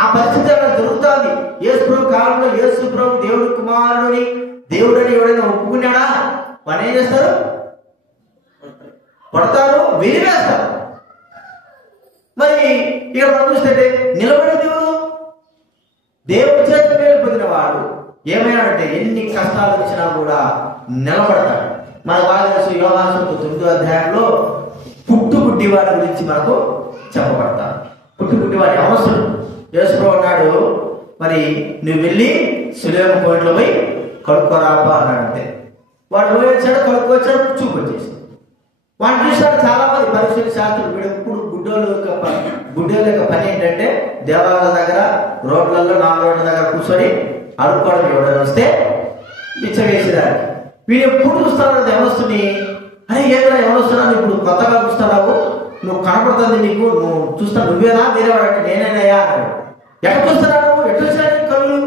ఆ పరిస్థితి అక్కడ జరుగుతుంది. యేసు ప్రభు కాలంలో యేసు ప్రభు దేవుడి కుమారుని దేవుడని ఎవడైనా ఒప్పుకున్నాడా, వాడు ఏం చేస్తారు? పడతారు, వెలివేస్తారు. మరి ఇక్కడ మనం చూస్తే నిలబడే దేవుడి చేత మేలు పొందిన వాడు ఏమైనాడంటే ఎన్ని కష్టాలు వచ్చినా కూడా నిలబడతాడు. మన బాగా తెలుసు, యోహాను 9వ అధ్యాయంలో పుట్టుగుడ్డి వాడి గురించి మనకు చెప్పబడతారు. పుట్టుగుడ్డి వాడి అవసరం యేసు ప్రభు అన్నాడు, మరి నువ్వు వెళ్ళి సిలువ పాయింట్లో పోయి కడుక్కోరాపా అన్నాడంటే వాడు పోయి వచ్చాడు, కడుక్కొచ్చాడు, చూపొచ్చేసి వాడిని చూసాడు. చాలా మంది పరిశీలన శాస్త్రులు వీడెప్పుడు గుడ్డోళ్ళ యొక్క పని ఏంటంటే దేవాలయాల దగ్గర, రోడ్లలో, 4 రోడ్ల దగ్గర కూర్చొని అడుక్కోవడం. ఎవడని వస్తే బిచ్చవేసేదాన్ని వీడు ఎప్పుడు చూస్తాడు యవనస్తుని. అరే ఏదైనా యవనస్తున్నాను, ఇప్పుడు కొత్తగా చూస్తున్నావు, నువ్వు కనపడుతుంది, నీకు నువ్వు చూస్తా, నువ్వేనా వేరేవాడంటే నేనేనయ్యా అన్నాడు. ఎక్కడ చూస్తున్నావు, ఎట్లా వచ్చినా నీకు కళ్ళు,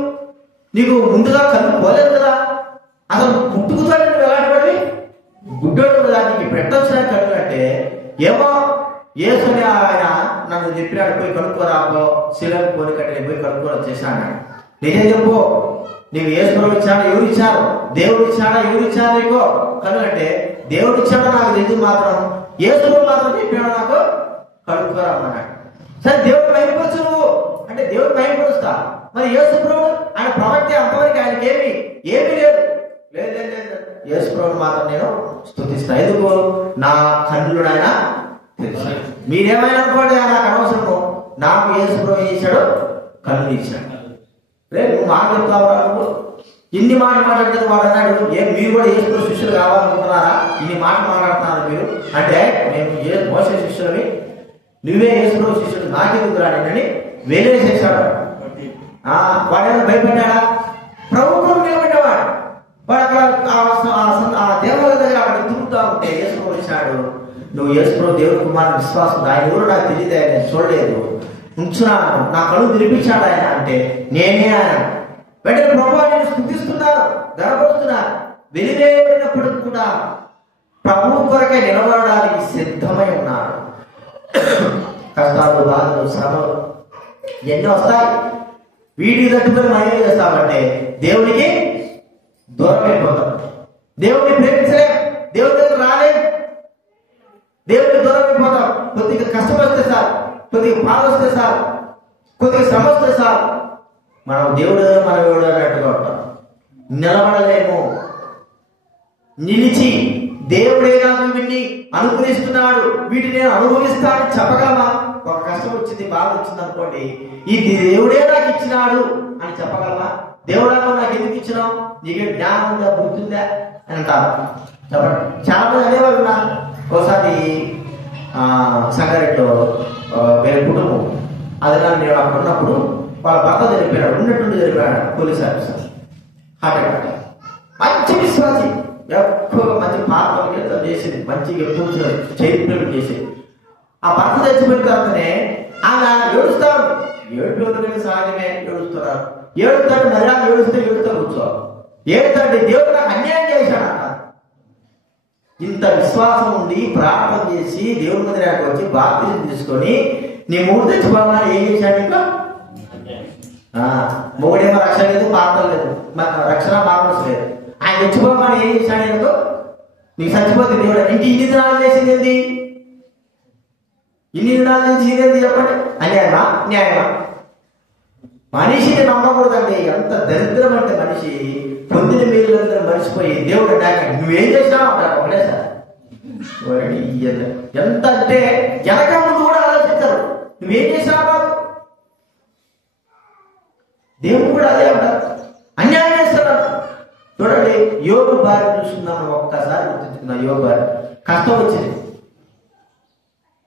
నీకు ముందుగా కళ్ళు పోలేదు కదా, అసలు పుట్టుకుతాడు ఎలాంటి వాడివి, గుడ్డోడు కదా, నీకు పెట్టొచ్చిన కళ్ళు అంటే ఏమో యేసుని ఆయన నన్ను చెప్పినాడు, పోయి కనుక్కోరాపో, శిలకు పోని కట్టి పోయి కనుక్కొని వచ్చేసాను. నిజం చెప్పు, నీకు యేసు ప్రభు ఇచ్చాడు, ఎవరు ఇచ్చారు? దేవుడు ఇచ్చాడా, ఎవరు ఇచ్చారు నీకు కళ్ళు అంటే? దేవుడు ఇచ్చాడో నాకు తెలియదు, మాత్రం యేసు ప్రభు మాత్రం చెప్పాడు నాకు కనుక్కోరామన్నాడు. సరే దేవుడు వైపుచ్చు నువ్వు అంటే అంటే దేవుడు భయపరుస్తా. మరి యేసు ప్రభు ఆయన ప్రవక్త అంతవరకు ఆయనకి ఏమీ లేదు. యేసు ప్రభు మాత్రం నేను స్తుతిస్తా. ఎందుకు? నా కన్నులు ఆయన తెలుసు. మీరేమైనా అనుకోండి, నాకు అనవసరము. నాకు యేసు ప్రభు చేశాడు, కన్ను ఇచ్చాడు. రేపు నువ్వు మాట చెప్తావా? నువ్వు ఇన్ని మాటలు మాట్లాడితే వాడు అన్నాడు, మీరు కూడా యేసు ప్రభు శిష్యులు కావాలనుకుంటున్నారా? ఇన్ని మాటలు మాట్లాడుతున్నారు మీరు అంటే, మేము మోసే శిష్యులని, నువ్వే యేసు ప్రభు శిష్యుడు, నాకెందుకు రాని వేలేసేసాడు. వాడేమో భయపడ్డాడా? ప్రభుత్వం నిలబడ్డవాడు. వాడు అక్కడ ఆ దేవాలయ దగ్గర అక్కడ తిరుగుతా ఉంటే యేసు ప్రభు వచ్చాడు. నువ్వు యేసు ప్రభు దేవుడి కుమారుని విశ్వాసం, ఆయన ఎవరు నాకు తెలియదు, నేను చూడలేదు, ఉంచున్నాను, నా కళ్ళు తినిపించాడు ఆయన అంటే నేనే ఆయన. వెంటనే ప్రభు నేను స్థుతిస్తున్నారు, గర్వపడుతున్నారు. వెలివేయబడినప్పటికీ కూడా ప్రభు కొరకే నిలబడడానికి సిద్ధమై ఉన్నాడు. కష్టాలు, బాధలు, శ్రమలు ఎన్ని వస్తాయి. వీటికి తట్టుకొని మనం ఏం చేస్తామంటే దేవునికి దూరం అయిపోతాం. దేవుడిని ప్రేమించలేం, దేవుడి దగ్గర రాలేం, దేవుడికి దూరం అయిపోతాం. కొద్దిగా కష్టం వస్తే సార్, కొద్దిగా బాధ వస్తే సార్, కొద్దిగా శ్రమ వస్తే సార్, మనం దేవుడు మన దేవుడు అన్నట్టుగా ఉంటాం. నిలబడలేము. నిలిచి దేవుడే నాకు వీటిని అనుగ్రహిస్తున్నాడు, వీటిని నేను అనుభవిస్తానని చెప్పగలమా? ఒక కష్టం వచ్చింది, బాధ వచ్చింది అనుకోండి, ఇది దేవుడే నాకు ఇచ్చినాడు అని చెప్పగలమా? దేవుడా నాకు ఎందుకు ఇచ్చినావు, నీకే జ్ఞానం ఉందా, బుద్ధి ఉందా అని అంటారు. చెప్పండి. చాలా మంది అనేవాళ్ళు. ఒకసారి సంగారెడ్డిలో వేరే కుటుంబం, అది నేను అక్కడ ఉన్నప్పుడు వాళ్ళ భర్త చనిపోయాడు, ఉన్నట్టుండి చనిపోయాడు, పోలీస్ ఆఫీసర్, హార్ట్ అటాక్. మంచి విశ్వాసి, ఎక్కువగా మంచి పాత్ర చేసింది, మంచిగా కూర్చుని చైతన్యం చేసింది. ఆ భర్త చచ్చిపోయిన తర్వాతనే ఆమె ఏడుస్తాడు. ఏడుపు సహజమే, ఏడుస్తున్నారు. ఏడుతాడు, మళ్ళీ ఏడుస్తూ కూర్చో. ఏడుతాడు, దేవుడు నాకు అన్యాయం చేశాడు అన్న. ఇంత విశ్వాసం ఉండి ప్రార్థన చేసి దేవుడి మందిరానికి వచ్చి బాప్తిజం తీసుకొని నీ మూడు తెచ్చుకోవాలని ఏం చేశాడు? ఇంకా మూడేమో రక్షణ లేదు, పాత్ర లేదు, రక్షణ మార్మస్ లేదు. ఆయన తెచ్చుకోవాలని ఏం చేశాడు? ఎందుకు నీకు చచ్చిపోతే దేవుడు ఇంటి ఇన్ని దినాలు చేసింది ఏంటి? ఇన్ని దినాల నుంచి ఇదేంటి చెప్పండి? అన్యాయమా, న్యాయమా? మనిషిని నమ్మకూడదండి. ఎంత దరిద్రం అంటే మనిషి పొందిన మీరందరూ మర్చిపోయి దేవుడు నువ్వేం చేసినావు అంటారు ఒకటే సార్. ఎంత అంటే వెనక ముందు కూడా ఆలోచిస్తారు, నువ్వేం చేసినావు బాబు. దేవుడు కూడా అదే అంటారు, అన్యాయం చేస్తున్నారు. చూడండి, యోగు భార్య చూసుకున్నాము, ఒక్కసారి గుర్తించుకున్నా. యోగు భార్య కష్టం వచ్చింది.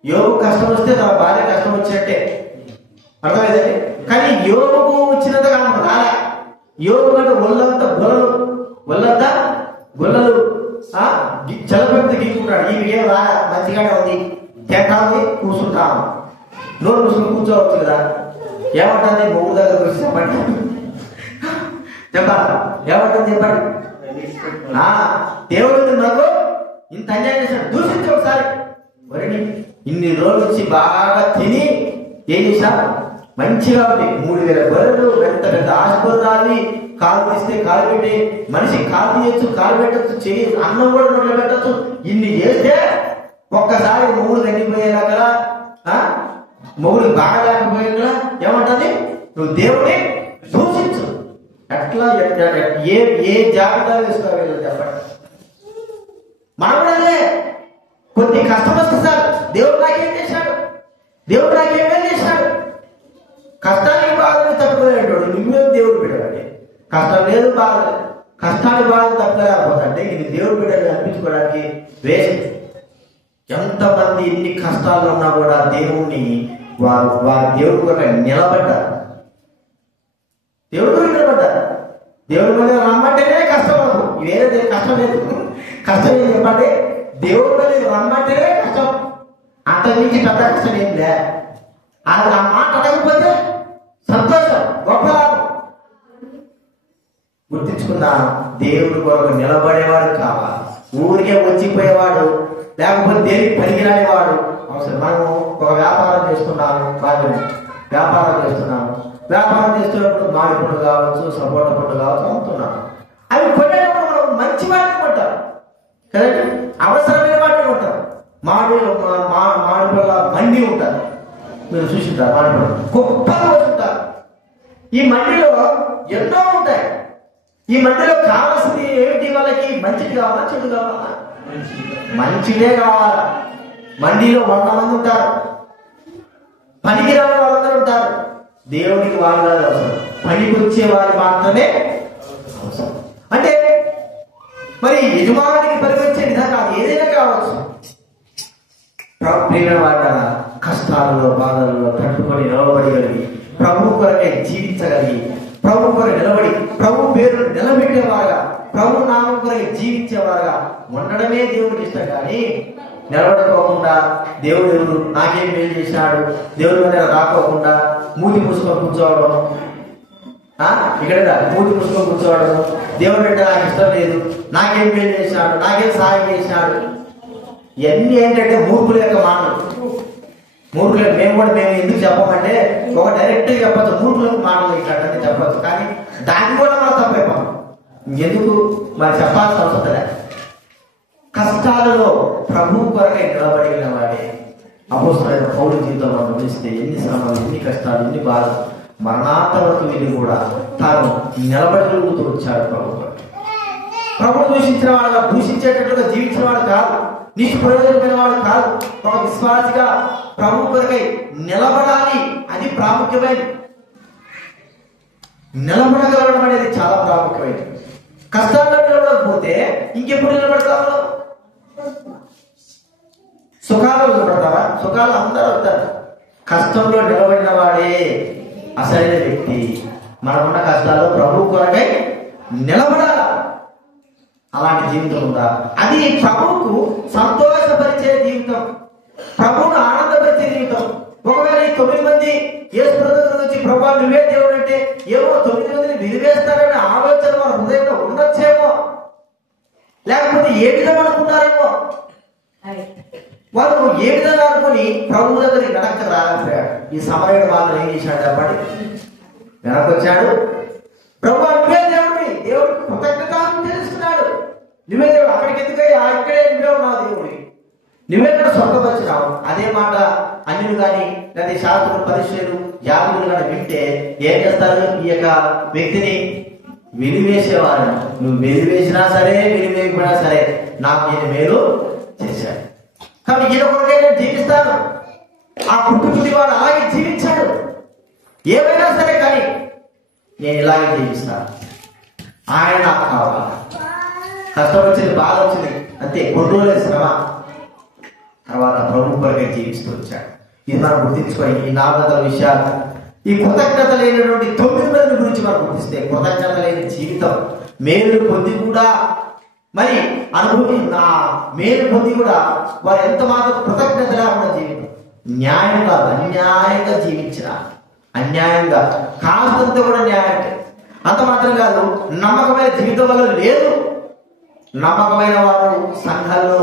యోగు కష్టం వస్తే తన భార్య కష్టం వచ్చినట్టే, అర్థమైందండి. కానీ యోగుకు వచ్చినంతగా ఆమెకు రాలే. యోగు అంటే ఒళ్ళంతా గొల్లలు చలపెట్టి గీసుకుంటాడు. ఈమె ఏం రాలే, మంచిగానే ఉంది, తింటాంది, కూర్చుంటాము, నోరు కూర్చుని కూర్చోవచ్చు కదా. ఏమంటుంది? మొగ్గు దగ్గర వచ్చి చెప్పండి, చెప్పాలి, ఏమంటుంది చెప్పండి. దేవుడు మనకు ఇంత అన్యాయం చేశాడు, దూషించి ఒకసారి. వరిని ఇన్ని రోజుల నుంచి బాగా తిని ఏం చేశాం? మంచిగా ఉంది, 3000 గొర్రెలు, పెద్ద పెద్ద ఆశపడాలి, కాలు తీస్తే కాలు పెట్టి, మనిషి కాలు తీయచ్చు, కాలు పెట్టచ్చు, చేయి అన్నం కూడా నోట్లో పెట్టచ్చు. ఇన్ని చేస్తే ఒక్కసారి మొగుడు తగ్గిపోయేలా కదా, మొగుడు బాగా లేకపోయే కదా. ఏమంటుంది? నువ్వు దేవుడిని దూషించు. ఎట్లా ఏ జాగ్రత్త వేసుకోవాలి చెప్పండి. మనం కూడా కొద్ది కష్టం వస్తే సార్, దేవుడు నాకేం చేశాడు, దేవుడు నాకేమేం చేశాడు. కష్టానికి బాధలు తట్టుకోలేడు నువ్వే దేవుడు బిడ్డవాడి. కష్టం లేదు, బాధ లేదు, కష్టానికి బాధలు తట్టుకోలేకపోతే ఇది దేవుడు బిడ్డలు అనిపించుకోవడానికి వేస్ట్. ఎంతమంది ఎన్ని కష్టాలు ఉన్నా కూడా దేవుణ్ణి వారు దేవుడి కూడా నిలబడ్డారు. దేవుడు కూడా నిలబడ్డారు. దేవుడి మీద రమ్మంటేనే కష్టం, వేరే కష్టం లేదు. కష్టం ఏం చెప్పండి? దేవుడి మీద రమ్మంటేనే కష్టం, అంత నుంచి పెద్ద కష్టం ఏం లే. అది ఆ మాట అడగకపోతే సంతోషం, గొప్ప లాభం. గుర్తించుకున్నా, దేవుడి కొరకు నిలబడేవాడు కావాలి. ఊరికే వచ్చిపోయేవాడు, లేకపోతే దేనికి పనికిరానివాడు అవసరం. మనము ఒక వ్యాపారం చేస్తున్నాము, వ్యాపారం చేస్తున్నప్పుడు మామిడి పండు కావచ్చు, సపోటా పండు కావచ్చు అమ్ముతున్నాము. అవి కొనేటప్పుడు మనం మంచి వాటిని కొంటాం కదండి, అవసరమైన వాటిని కొంటాం. మామిడి పళ్ళ మండి ఉంటారు, మీరు చూసింటారు. మామిడి పళ్ళు కుప్పలు వస్తుంటారు. ఈ మండిలో ఎన్నో ఉంటాయి. ఈ మండిలో కావాల్సింది ఏమిటి? వాళ్ళకి మంచిది కావాలా, చెడు కావాలా? మంచిదే కావాలా. మండిలో 100 మంది ఉంటారు, పనికిరాని వాళ్ళందరూ ఉంటారు. దేవునికి వాళ్ళు అవసరం, పనికి వచ్చే వారు మాత్రమే అవసరం. అంటే మరి యజమానికి పరిగెచ్చే విధంగా ఏదైనా కావచ్చు. ప్రియమైన వాట కష్టాలలో బాధలలో తట్టుకొని నిలబడగలిగి ప్రభు కొరకే జీవించగలిగి ప్రభు కొరకు నిలబడి ప్రభు పేరు నిలబెట్టేవారుగా ప్రభు నామం కొరకు జీవించేవారుగా ఉండడమే దేవుడికి ఇష్టం. కానీ నిలబడుకోకుండా దేవుడు నాకేం మేలు చేసినాడు, దేవుడి మీద రాకోకుండా మూతి మూసుకొని కూర్చోవడం, ఇక్కడ మూతి మూసుకొని కూర్చోవడం, దేవుడు అంటే నాకు ఇష్టం లేదు, నాకేం మేలు చేసినాడు, నాకేం సహాయం చేసినాడు, ఇవన్నీ ఏంటంటే మూర్ఖుల యొక్క మాటలు. మూర్ఖులకు మేము ఎందుకు చెప్పమంటే ఒక డైరెక్ట్ చెప్పచ్చు, మూర్ఖులకు మాటలు ఇట్లాంటి చెప్పచ్చు. కానీ దాన్ని కూడా మనం తప్పైపోతాం. ఎందుకు మరి చెప్పాల్సిన అవసరం లేదు. కష్టాలలో ప్రభు కొరకై నిలబడిన వాడే అపోస్తలుడైన పౌలు జీవితంలో మనం గమనిస్తే ఎన్ని శ్రమలు, ఎన్ని కష్టాలు, ఎన్ని బాధలు, మరణాంత వరకు వెళ్ళి కూడా తాను నిలబడగలుగుతూ వచ్చాడు. ప్రభువు దూషించిన వాడుగా, దూషించేటట్లుగా జీవించిన వాడు కాదు, నీకు ప్రయోజనమైన వాడు కాదు. ఒక విశ్వాసిగా ప్రభు కొరకై నిలబడాలి, అది ప్రాముఖ్యమైనది. నిలబడగలగడం అనేది చాలా ప్రాముఖ్యమైనది. కష్టాల్లో నిలబడకపోతే ఇంకెప్పుడు నిలబడతావు? సుఖాలు నిలబడతావా? సుఖాలు అందరూ వస్తారు. కష్టంలో నిలబడిన వాడే అసలైన వ్యక్తి. మనకున్న కష్టాలు ప్రభు కొరకై నిలబడాల. అలాంటి జీవితం ఉందా? అది ప్రభువుకు సంతోషపరిచే జీవితం, ప్రభువును ఆనందపరిచే జీవితం. ఒకవేళ 9 మంది యేసు ప్రభువు నుంచి ప్రభు నువ్వే దేవుడు అంటే ఏమో 9 మందిని విరివేస్తారనే ఆలోచన మన హృదయంలో ఉండొచ్చేమో, లేకపోతే ఏ విధంగా అనుకున్నారేమో. వాళ్ళు ఏ విధంగా అనుకుని ప్రభు దగ్గరికి వెనక్కి రాలేకపోయాడు. ఈ సమరయుడు వాళ్ళు ఏం చేశాడు చెప్పండి? వెనక్కి వచ్చాడు. ప్రభు నువ్వే దేవుడివి, దేవుడు కృతజ్ఞత తెలుస్తున్నాడు. నువ్వే దేవుడు, అక్కడికి ఎందుకయ్యా, ఇక్కడే నువ్వే ఉన్నావు దేవుడి, నువ్వే ఇక్కడ స్వర్గపరిచినావు. అదే మాట అన్యులు కానీ లేదా శాస్త్రులు, పరిశీలు, యాగులు కానీ వింటే ఏం చేస్తారు? ఈ యొక్క వ్యక్తిని వెలివేసేవారు. నువ్వు వెలివేసినా సరే, వెలివేయకపోయినా సరే నాకు ఈయన మేలు చేశాడు, కాబట్టి ఈయన కొరకే నేను జీవిస్తాను. ఆ పుట్టుకుని వాడు అలాగే జీవించాడు. ఏమైనా సరే కానీ నేను ఇలాగే జీవిస్తాను, ఆయన నాకు కావాలి. కష్టం వచ్చింది, బాధ వచ్చింది, అంతే, కొన్ని రోజులు శ్రమ, తర్వాత ప్రభు కొరకే జీవిస్తూ వచ్చాడు. ఇది మనం గుర్తించుకొని ఈ 4 విషయాలు, ఈ కృతజ్ఞత లేనటువంటి 9 మంది గురించి మనం గుర్తిస్తే, కృతజ్ఞత లేని జీవితం, మేలు పొంది కూడా మరి మేలు పొంది కూడా వారు ఎంత మాత్రం కృతజ్ఞతగా ఉన్న జీవితం, న్యాయంగా అన్యాయంగా జీవించిన, అన్యాయంగా కాస్తంత కూడా న్యాయం, అంత మాత్రం కాదు నమ్మకమైన జీవితం వల్ల లేదు. నమ్మకమైన వారు సంఘాల్లో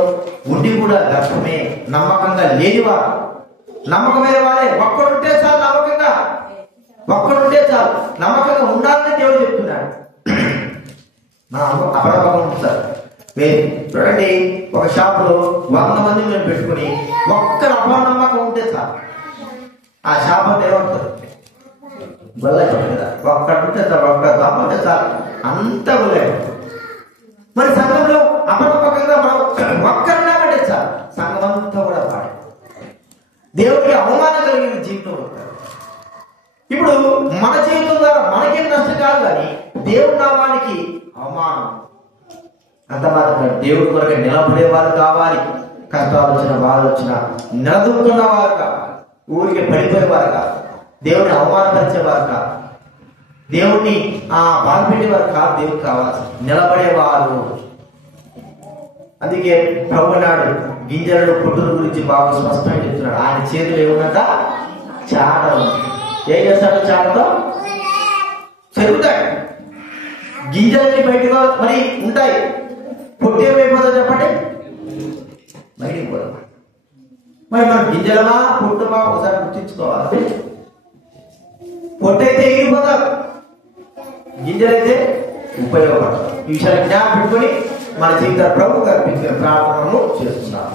ఉండి కూడా గర్భమే, నమ్మకంగా లేనివారు. నమ్మకమైన వారే ఒక్కడుంటే చాలు, నమ్మకంగా ఒక్కడుంటే చాలు, నమ్మకంగా ఉండాలని దేవుడు చెప్తున్నాడు. మనం అపనమ్మకం ఉంటారు. చూడండి, ఒక షాపులో 100 మంది మేము పెట్టుకుని ఒక్కరు అపనమ్మకం ఉంటే చాలు, ఆ షాప్ అంటే ఏమంటారు? గొల్ల కదా, ఒక్కడుంటే చాలు, ఒక్క దమ్మంటే చాలు, అంత గొల్లేదు. మరి సంఘంలో అపనమ్మకంగా మనం ఒక్కరినామంటే చాలు, సంఘం అంతా కూడా పాడు, దేవుడికి అవమానం కలిగిన జీవితం ఉంటారు. ఇప్పుడు మన జీవితం ద్వారా మనకేం నష్టం కాదు, కానీ దేవుడి నామానికి అవమానం. అంత మాత్రం దేవుడి కొరకు నిలబడేవారు కావాలి. కష్టాలు వచ్చిన, బాధలు వచ్చిన నిలదొక్కున్న వారు కావాలి. ఊరికి పడిపోయేవారు కాదు, దేవుడిని అవమానపరిచేవారు కాదు, దేవుడిని బాధపెట్టేవారు కాదు. దేవుడు కావాలి నిలబడేవారు. అందుకే ప్రభు నాడు గింజలను, పొట్టుల గురించి బాగా స్పష్టంగా చెప్తున్నాడు. ఆయన చేతులు ఏమున్నట? చాట ఉంది. ఏం చేస్తాడు? చాటతో చెరుగుతాడు. గింజలన్నీ బయటగా మరి ఉంటాయి, పొట్టు ఏమైపోతుంది చెప్పండి? బయటికి పోదాం. మరి మనం గింజలమా పొట్టుమా ఒకసారి గుర్తించుకోవాలి. పొట్టు అయితే ఎగిరిపోతాం, గింజలైతే ఉపయోగపడతాం. ఈ విషయాన్ని జ్ఞాపకం పెట్టుకొని మన జీవిత ప్రభు కల్పించిన ప్రార్థనను చేస్తున్నాం.